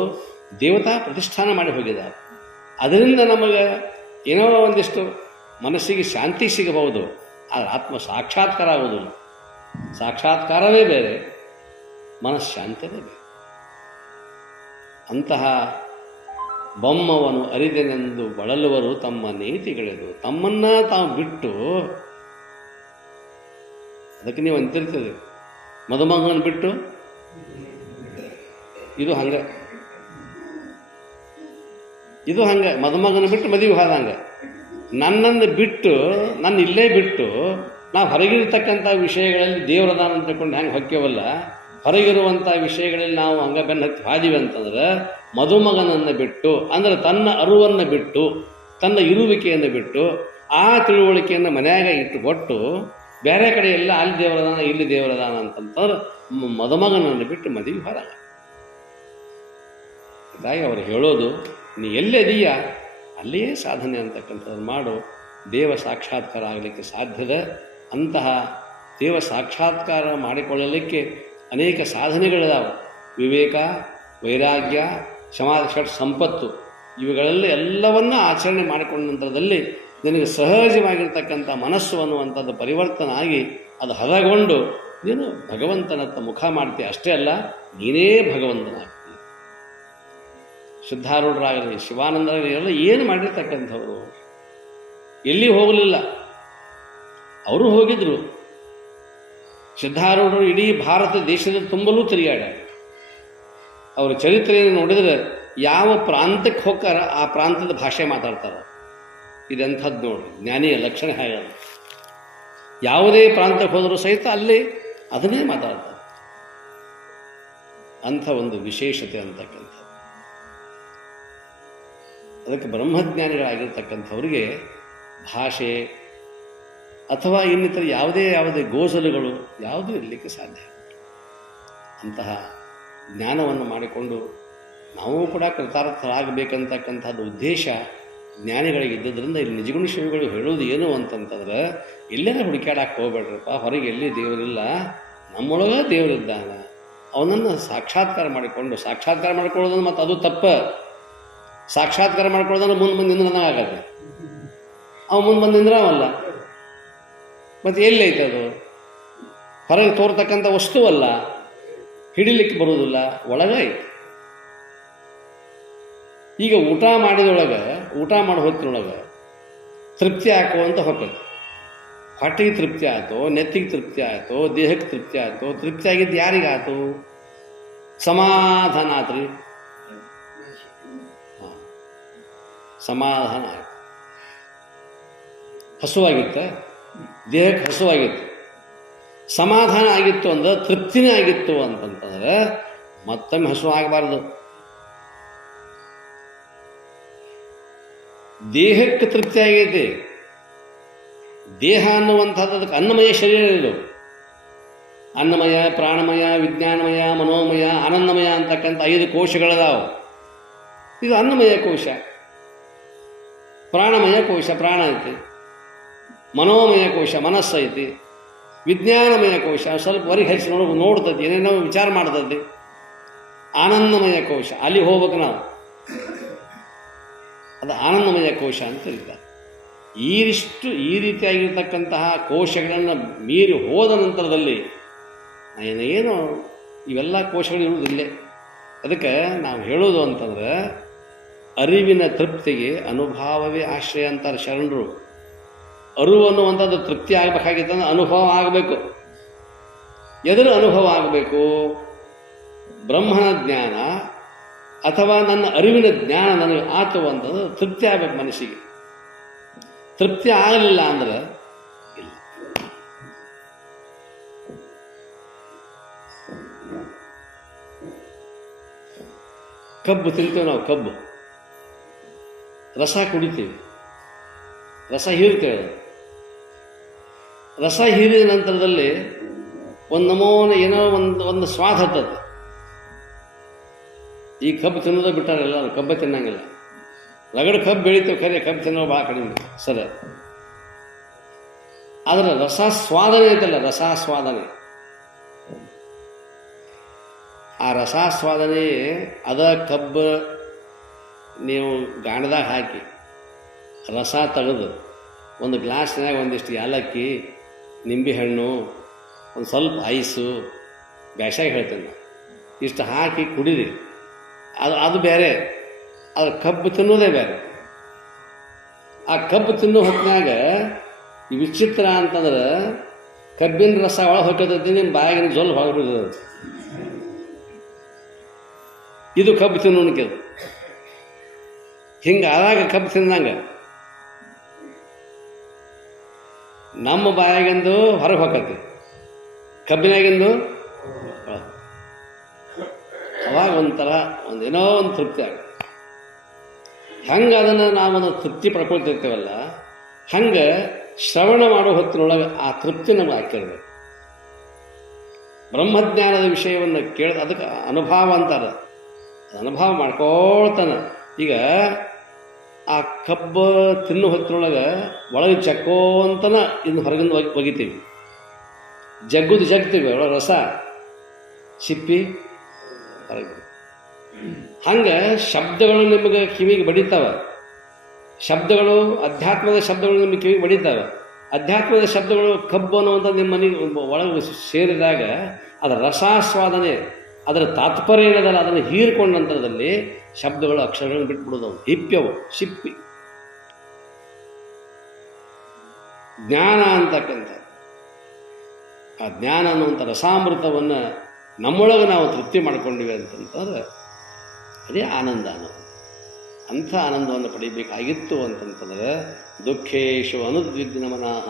ದೇವತಾ ಪ್ರತಿಷ್ಠಾನ ಮಾಡಿ ಹೋಗಿದ್ದಾರೆ. ಅದರಿಂದ ನಮಗೆ ಏನೋ ಒಂದಿಷ್ಟು ಮನಸ್ಸಿಗೆ ಶಾಂತಿ ಸಿಗಬಹುದು, ಆದರೆ ಆತ್ಮ ಸಾಕ್ಷಾತ್ಕಾರ ಆಗುವುದಿಲ್ಲ. ಸಾಕ್ಷಾತ್ಕಾರವೇ ಬೇರೆ, ಮನಃಶಾಂತಿಯೇ ಬೇರೆ. ಅಂತಹ ಬೊಮ್ಮವನು ಅರಿದೆನೆಂದು ಬಳಲುವರು ತಮ್ಮ ನೀತಿಗಳಿದು. ತಮ್ಮನ್ನ ತಾವು ಬಿಟ್ಟು, ಅದಕ್ಕೆ ನೀವು ಅಂತಿರ್ತೀರಿ ಮದುಮಗನ ಬಿಟ್ಟು, ಇದು ಹಂಗೆ ಮದುಮಗನ ಬಿಟ್ಟು ಮದುವೆ ಹೋದಂಗೆ. ನನ್ನನ್ನು ಬಿಟ್ಟು, ನನ್ನ ಇಲ್ಲೇ ಬಿಟ್ಟು ನಾವು ಹೊರಗಿರ್ತಕ್ಕಂಥ ವಿಷಯಗಳಲ್ಲಿ ದೇವರದಾನ ಅಂತ ತಿಳ್ಕೊಂಡು ಹೆಂಗೆ ಹೊಕ್ಕೇವಲ್ಲ, ಹೊರಗಿರುವಂಥ ವಿಷಯಗಳಲ್ಲಿ ನಾವು ಹಂಗೆ ಬೆನ್ನು ಹತ್ತಿ ಹಾದಿವಿ ಅಂತಂದ್ರೆ ಮದುಮಗನನ್ನು ಬಿಟ್ಟು, ಅಂದರೆ ತನ್ನ ಅರಿವನ್ನು ಬಿಟ್ಟು, ತನ್ನ ಇರುವಿಕೆಯನ್ನು ಬಿಟ್ಟು, ಆ ತಿಳುವಳಿಕೆಯನ್ನು ಮನ್ಯಾಗ ಇಟ್ಟುಕೊಟ್ಟು ಬೇರೆ ಕಡೆ ಎಲ್ಲ ಅಲ್ಲಿ ದೇವರದಾನ ಇಲ್ಲಿ ದೇವರದಾನ ಅಂತಂದ್ರೆ ಮದುಮಗನನ್ನು ಬಿಟ್ಟು ಮದುವೆ ಹೊರ. ಹೀಗಾಗಿ ಅವರು ಹೇಳೋದು, ನೀ ಎಲ್ಲೆದೀಯ ಅಲ್ಲಿಯೇ ಸಾಧನೆ ಅಂತಕ್ಕಂಥದ್ದು ಮಾಡು, ದೇವ ಸಾಕ್ಷಾತ್ಕಾರ ಆಗಲಿಕ್ಕೆ ಸಾಧ್ಯದ. ಅಂತಹ ದೇವ ಸಾಕ್ಷಾತ್ಕಾರ ಮಾಡಿಕೊಳ್ಳಲಿಕ್ಕೆ ಅನೇಕ ಸಾಧನೆಗಳಿದಾವೆ. ವಿವೇಕ, ವೈರಾಗ್ಯ, ಸಮಾಧಿ, ಷಟ್ ಸಂಪತ್ತು, ಇವುಗಳಲ್ಲಿ ಎಲ್ಲವನ್ನ ಆಚರಣೆ ಮಾಡಿಕೊಂಡ ನಂತರದಲ್ಲಿ ನಿನಗೆ ಸಹಜವಾಗಿರ್ತಕ್ಕಂಥ ಮನಸ್ಸು ಅನ್ನುವಂಥದ್ದು ಪರಿವರ್ತನೆ ಆಗಿ ಅದು ಹದಗೊಂಡು ನೀನು ಭಗವಂತನತ್ತ ಮುಖ ಮಾಡ್ತೀಯ. ಅಷ್ಟೇ ಅಲ್ಲ, ನೀನೇ ಭಗವಂತನಾಗ್ತೀಯ. ಸಿದ್ಧಾರೂಢರಾಗಲಿ, ಶಿವಾನಂದರಾಗಲಿ ಎಲ್ಲ ಏನು ಮಾಡಿರ್ತಕ್ಕಂಥವ್ರು, ಎಲ್ಲಿ ಹೋಗಲಿಲ್ಲ. ಅವರು ಹೋಗಿದ್ರು. ಸಿದ್ಧಾರೂಢರು ಇಡೀ ಭಾರತ ದೇಶದ ತುಂಬಲೂ ತಿರುಗಾಡ್ಯಾರ. ಅವರ ಚರಿತ್ರೆಯನ್ನು ನೋಡಿದರೆ ಯಾವ ಪ್ರಾಂತಕ್ಕೆ ಹೋಗ್ತಾರ ಆ ಪ್ರಾಂತದ ಭಾಷೆ ಮಾತಾಡ್ತಾರೆ. ಇದೆಂಥದ್ದು ನೋಡಿ, ಜ್ಞಾನಿಯ ಲಕ್ಷಣ ಹೇಗೆ. ಯಾವುದೇ ಪ್ರಾಂತಕ್ಕೆ ಹೋದರೂ ಸಹಿತ ಅಲ್ಲಿ ಅದನ್ನೇ ಮಾತಾಡ್ತಾರೆ. ಅಂಥ ಒಂದು ವಿಶೇಷತೆ ಅಂತಕ್ಕಂಥದ್ದು. ಅದಕ್ಕೆ ಬ್ರಹ್ಮಜ್ಞಾನಿಗಳಾಗಿರ್ತಕ್ಕಂಥವ್ರಿಗೆ ಭಾಷೆ ಅಥವಾ ಇನ್ನಿತರ ಯಾವುದೇ ಗೋಜಲುಗಳು ಯಾವುದೂ ಇರಲಿಕ್ಕೆ ಸಾಧ್ಯ. ಅಂತಹ ಜ್ಞಾನವನ್ನು ಮಾಡಿಕೊಂಡು ನಾವು ಕೂಡ ಕೃತಾರ್ಥರಾಗಬೇಕಂತಕ್ಕಂಥದ್ದು ಉದ್ದೇಶ ಜ್ಞಾನಿಗಳಿಗೆ ಇದ್ದದ್ರಿಂದ ಇಲ್ಲಿ ನಿಜಗುಣ ಶಿವಗಳು ಹೇಳೋದು ಏನು ಅಂತಂತಂದ್ರೆ, ಎಲ್ಲೇ ಹುಡುಕ್ಯಾಡಕ್ಕೆ ಹೋಗ್ಬೇಡ್ರಪ್ಪ, ಹೊರಗೆ ಎಲ್ಲಿ ದೇವರಿಲ್ಲ, ನಮ್ಮೊಳಗೆ ದೇವರಿದ್ದಾನೆ, ಅವನನ್ನು ಸಾಕ್ಷಾತ್ಕಾರ ಮಾಡಿಕೊಂಡು. ಸಾಕ್ಷಾತ್ಕಾರ ಮಾಡ್ಕೊಳ್ಳೋದನ್ನು ಮತ್ತು ಅದು ತಪ್ಪ. ಸಾಕ್ಷಾತ್ಕಾರ ಮಾಡ್ಕೊಳ್ಳೋದನ್ನು ಮುಂದೆ ನಿಂದ್ರನಾಗತ್ತೆ. ಅವ ಮುಂದೆ ನಿಂದ್ರವಲ್ಲ, ಮತ್ತು ಎಲ್ಲೈತೆ ಅದು? ಹೊರಗೆ ತೋರ್ತಕ್ಕಂಥ ವಸ್ತುವಲ್ಲ, ಹಿಡಿಲಿಕ್ಕೆ ಬರುವುದಿಲ್ಲ, ಒಳಗೈತೆ. ಈಗ ಊಟ ಮಾಡಿದೊಳಗೆ, ಊಟ ಮಾಡೋ ಹೊತ್ತಿನೊಳಗೆ ತೃಪ್ತಿ ಹಾಕುವಂತ ಹೊಕ್ಕದು. ಹೊಟ್ಟೆಗೆ ತೃಪ್ತಿ ಆಯಿತು, ನೆತ್ತಿಗೆ ತೃಪ್ತಿ ಆಯಿತು, ದೇಹಕ್ಕೆ ತೃಪ್ತಿ ಆಯಿತು. ತೃಪ್ತಿ ಆಗಿದ್ದು ಯಾರಿಗಾಯ್ತು? ಸಮಾಧಾನ ಆತ್ರಿ. ಸಮಾಧಾನ ಆಯಿತು. ಹಸುವಾಗಿತ್ತ, ದೇಹಕ್ಕೆ ಹಸುವಾಗಿತ್ತು, ಸಮಾಧಾನ ಆಗಿತ್ತು ಅಂದ್ರೆ ತೃಪ್ತಿನೇ ಆಗಿತ್ತು ಅಂತಂತಂದ್ರೆ ಮತ್ತೊಮ್ಮೆ ಹಸು ಆಗಬಾರ್ದು. ದೇಹಕ್ಕೆ ತೃಪ್ತಿ ಆಗೈತಿ. ದೇಹ ಅನ್ನುವಂಥದ್ದು ಅದಕ್ಕೆ ಅನ್ನಮಯ ಶರೀರ ಇದು. ಅನ್ನಮಯ, ಪ್ರಾಣಮಯ, ವಿಜ್ಞಾನಮಯ, ಮನೋಮಯ, ಆನಂದಮಯ ಅಂತಕ್ಕಂಥ 5 ಕೋಶಗಳದಾವು. ಇದು ಅನ್ನಮಯ ಕೋಶ. ಪ್ರಾಣಮಯ ಕೋಶ, ಪ್ರಾಣ ಐತಿ. ಮನೋಮಯ ಕೋಶ ಮನಸ್ಸೈತಿ, ವಿಜ್ಞಾನಮಯ ಕೋಶ ಸ್ವಲ್ಪ ಹೊರಗೆ ಹರಿಸಿ ನೋಡ್ತೈತಿ, ಏನೇನೋ ವಿಚಾರ ಮಾಡ್ತೈತಿ. ಆನಂದಮಯ ಕೋಶ ಅಲ್ಲಿ ಹೋಗ್ಬೇಕು ನಾವು, ಅದು ಆನಂದಮಯ ಕೋಶ ಅಂತ ಕರೀತಾರೆ. ಈ ರೀತಿಯಾಗಿರ್ತಕ್ಕಂತಹ ಕೋಶಗಳನ್ನು ಮೀರಿ ಹೋದ ನಂತರದಲ್ಲಿ ಏನು ಇವೆಲ್ಲ ಕೋಶಗಳು ಇರುವುದಿಲ್ಲೇ. ಅದಕ್ಕೆ ನಾವು ಹೇಳೋದು ಅಂತಂದ್ರೆ ಅರಿವಿನ ತೃಪ್ತಿಗೆ ಅನುಭಾವವೇ ಆಶ್ರಯ ಅಂತಾರೆ ಶರಣರು. ಅರಿವು ಅನ್ನುವಂಥದ್ದು ತೃಪ್ತಿ ಆಗಬೇಕಾಗಿತ್ತಂದ್ರೆ ಅನುಭವ ಆಗಬೇಕು. ಎದುರು ಅನುಭವ ಆಗಬೇಕು? ಬ್ರಹ್ಮನ ಜ್ಞಾನ ಅಥವಾ ನನ್ನ ಅರಿವಿನ ಜ್ಞಾನ ನನಗೆ ಆತು ಅಂತಂದ್ರೆ ತೃಪ್ತಿ ಆಗಬೇಕು ಮನಸ್ಸಿಗೆ. ತೃಪ್ತಿ ಆಗಲಿಲ್ಲ ಅಂದ್ರೆ ಇಲ್ಲ. ಕಬ್ಬು ತಿಂತೇವೆ ನಾವು, ಕಬ್ಬು ರಸ ಕುಡಿತೀವಿ, ರಸ ಹೀರ್ತೇವೆ. ರಸ ಹೀರಿದ ನಂತರದಲ್ಲಿ ಒಂದು ನಮೂನೆ ಏನೋ ಒಂದು ಸ್ವಾದ ಹತ್ತದ. ಈ ಕಬ್ಬು ತಿನ್ನೋದು ಬಿಟ್ಟಾರೆಲ್ಲ, ಕಬ್ಬು ತಿನ್ನಂಗಿಲ್ಲ. ರಗಡ ಕಬ್ಬು ಬೆಳಿತೇವೆ, ಖರೆ ಕಬ್ಬು ತಿನ್ನೋ ಭಾಳ ಕಡಿಮೆ ಸರಿ. ಆದರೆ ರಸಾಸ್ವಾದನೆ ಐತಲ್ಲ, ರಸಾಸ್ವಾದನೆ, ಆ ರಸಾಸ್ವಾದನೆ ಅದ ಕಬ್ಬು ನೀವು ಗಾಣದಾಗ ಹಾಕಿ ರಸ ತೆಗೆದು ಒಂದು ಗ್ಲಾಸ್ನಾಗ ಒಂದಿಷ್ಟು ಏಲಕ್ಕಿ, ನಿಂಬೆಹಣ್ಣು, ಒಂದು ಸ್ವಲ್ಪ ಐಸು, ಬ್ಯಾಸಾಗಿ ಹೇಳ್ತೇನೆ ನಾನು, ಇಷ್ಟು ಹಾಕಿ ಕುಡಿದು ಅದು ಬೇರೆ. ಅದು ಕಬ್ಬು ತಿನ್ನೋದೇ ಬೇರೆ. ಆ ಕಬ್ಬು ತಿನ್ನೋ ಹೊತ್ತಿನಾಗ ಈ ವಿಚಿತ್ರ ಅಂತಂದ್ರೆ ಕಬ್ಬಿನ ರಸ ಒಳಗೆ ಹೊಕ್ಕತೈತಿ, ನಿಮ್ಮ ಬಾಯಾಗಿನ ಜೊಲ್ ಹೊರಬಿಡ್ತದೆ. ಇದು ಕಬ್ಬು ತಿನ್ನೋಣಕ್ಕೆ. ಹಿಂಗೆ ಆದಾಗ ಕಬ್ಬು ತಿಂದಂಗೆ ನಮ್ಮ ಬಾಯಾಗಿಂದು ಹೊರಗೆ ಹೊಕ್ಕತಿ, ಕಬ್ಬಿನಾಗಿಂದು ಅವಾಗ ಒಂಥರ ಏನೋ ಒಂದು ತೃಪ್ತಿ ಆಗುತ್ತೆ. ಹಂಗೆ ಅದನ್ನು ನಾವೊಂದು ತೃಪ್ತಿ ಪಡ್ಕೊಳ್ತಿರ್ತೇವಲ್ಲ, ಹಂಗೆ ಶ್ರವಣ ಮಾಡೋ ಹೊತ್ತಿನೊಳಗೆ ಆ ತೃಪ್ತಿ ನಮಗೆ ಹಾಕಿರ್ಬೇಕು. ಬ್ರಹ್ಮಜ್ಞಾನದ ವಿಷಯವನ್ನು ಕೇಳಿದ ಅದಕ್ಕೆ ಅನುಭವ ಅಂತಾರೆ. ಅನುಭವ ಮಾಡ್ಕೊಳ್ತಾನೆ. ಈಗ ಆ ಕಬ್ಬು ತಿನ್ನೋ ಹೊತ್ತಿನೊಳಗೆ ಒಳಗೆ ಚಕ್ಕೋಂತನ ಇನ್ನು ಹೊರಗಿಂದ ಒಗಿತೀವಿ, ಜಗ್ತೀವಿ, ಒಳಗೆ ರಸ ಸಿಪ್ಪಿ ಹೊರಗೆ. ಹಂಗೆ ಶಬ್ದಗಳು ನಿಮಗೆ ಕಿವಿಗೆ ಬಡಿತಾವೆ. ಶಬ್ದಗಳು, ಅಧ್ಯಾತ್ಮದ ಶಬ್ದಗಳು ನಿಮಗೆ ಕಿವಿಗೆ ಬಡಿತಾವೆ. ಅಧ್ಯಾತ್ಮದ ಶಬ್ದಗಳು ಕಬ್ಬು ಅನ್ನುವಂಥ ನಿಮ್ಮ ಮನೆಗೆ ಒಳಗೆ ಸೇರಿದಾಗ ಅದರ ರಸಾಸ್ವಾದನೆ, ಅದರ ತಾತ್ಪರ್ಯ ಏನದಲ್ಲ ಅದನ್ನು ಹೀರಿಕೊಂಡ ನಂತರದಲ್ಲಿ ಶಬ್ದಗಳು ಅಕ್ಷರಗಳನ್ನು ಬಿಟ್ಬಿಡೋದು, ಹಿಪ್ಯವು ಸಿಪ್ಪಿ. ಜ್ಞಾನ ಅಂತಕ್ಕಂಥ ಆ ಜ್ಞಾನ ಅನ್ನುವಂಥ ರಸಾಮೃತವನ್ನು ನಮ್ಮೊಳಗೆ ನಾವು ತೃಪ್ತಿ ಮಾಡ್ಕೊಂಡಿವೆ ಅಂತಂತಂದ್ರೆ ಅದೇ ಆನಂದ ಅನ್ನೋದು. ಅಂಥ ಆನಂದವನ್ನು ಪಡಿಬೇಕಾಗಿತ್ತು ಅಂತಂತಂದ್ರೆ ದುಃಖೇಶು ಅನುದ್ವಿಗ್ನ ಮನಃ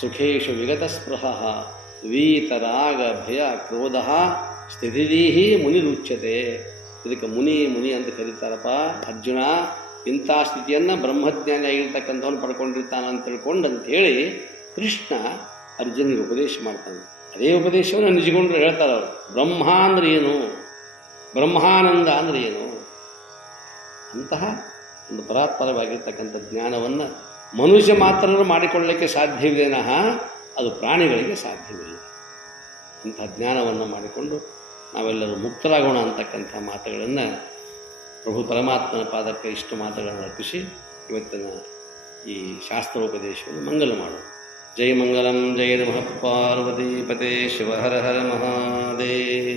ಸುಖೇಶು ವಿಗತ ಸ್ಪೃಹ ವೀತರಾಗ ಭಯ ಕ್ರೋಧ ಸ್ಥಿತಿದೀಹಿ ಮುನಿರುಚ್ಯತೆ. ಇದಕ್ಕೆ ಮುನಿ ಅಂತ ಕರೀತಾರಪ್ಪ. ಅರ್ಜುನ ಇಂಥ ಸ್ಥಿತಿಯನ್ನು ಬ್ರಹ್ಮಜ್ಞಾನಿ ಆಗಿರ್ತಕ್ಕಂಥವನು ಪಡ್ಕೊಂಡಿರ್ತಾನೆ ಅಂತ ತಿಳ್ಕೊಂಡು ಅಂತ ಹೇಳಿ ಕೃಷ್ಣ ಅರ್ಜುನಿಗೆ ಉಪದೇಶ ಮಾಡ್ತಾನೆ. ಅದೇ ಉಪದೇಶವನ್ನು ನಿಜಗೊಂಡ್ರು ಹೇಳ್ತಾರೆ ಅವರು. ಬ್ರಹ್ಮ ಅಂದ್ರೆ ಏನು, ಬ್ರಹ್ಮಾನಂದ ಅಂದ್ರೆ ಏನು, ಅಂತಹ ಒಂದು ಪರಾತ್ಪರವಾಗಿರ್ತಕ್ಕಂಥ ಜ್ಞಾನವನ್ನು ಮನುಷ್ಯ ಮಾತ್ರರು ಮಾಡಿಕೊಳ್ಳಲಿಕ್ಕೆ ಸಾಧ್ಯವಿದೆನಃ, ಅದು ಪ್ರಾಣಿಗಳಿಗೆ ಸಾಧ್ಯವಿಲ್ಲ. ಅಂಥ ಜ್ಞಾನವನ್ನು ಮಾಡಿಕೊಂಡು ನಾವೆಲ್ಲರೂ ಮುಕ್ತರಾಗೋಣ ಅಂತಕ್ಕಂಥ ಮಾತುಗಳನ್ನು ಪ್ರಭು ಪರಮಾತ್ಮನ ಪಾದಕ್ಕೆ ಇಷ್ಟು ಮಾತುಗಳನ್ನು ಅರ್ಪಿಸಿ ಇವತ್ತಿನ ಈ ಶಾಸ್ತ್ರೋಪದೇಶವನ್ನು ಮಂಗಲ ಮಾಡೋಣ. ಜೈ ಮಂಗಲಂ, ಜೈ ನಮಃ ಪಾರ್ವತೀಪತೆ, ಶಿವ ಹರ ಹರ ಮಹಾದೇವ.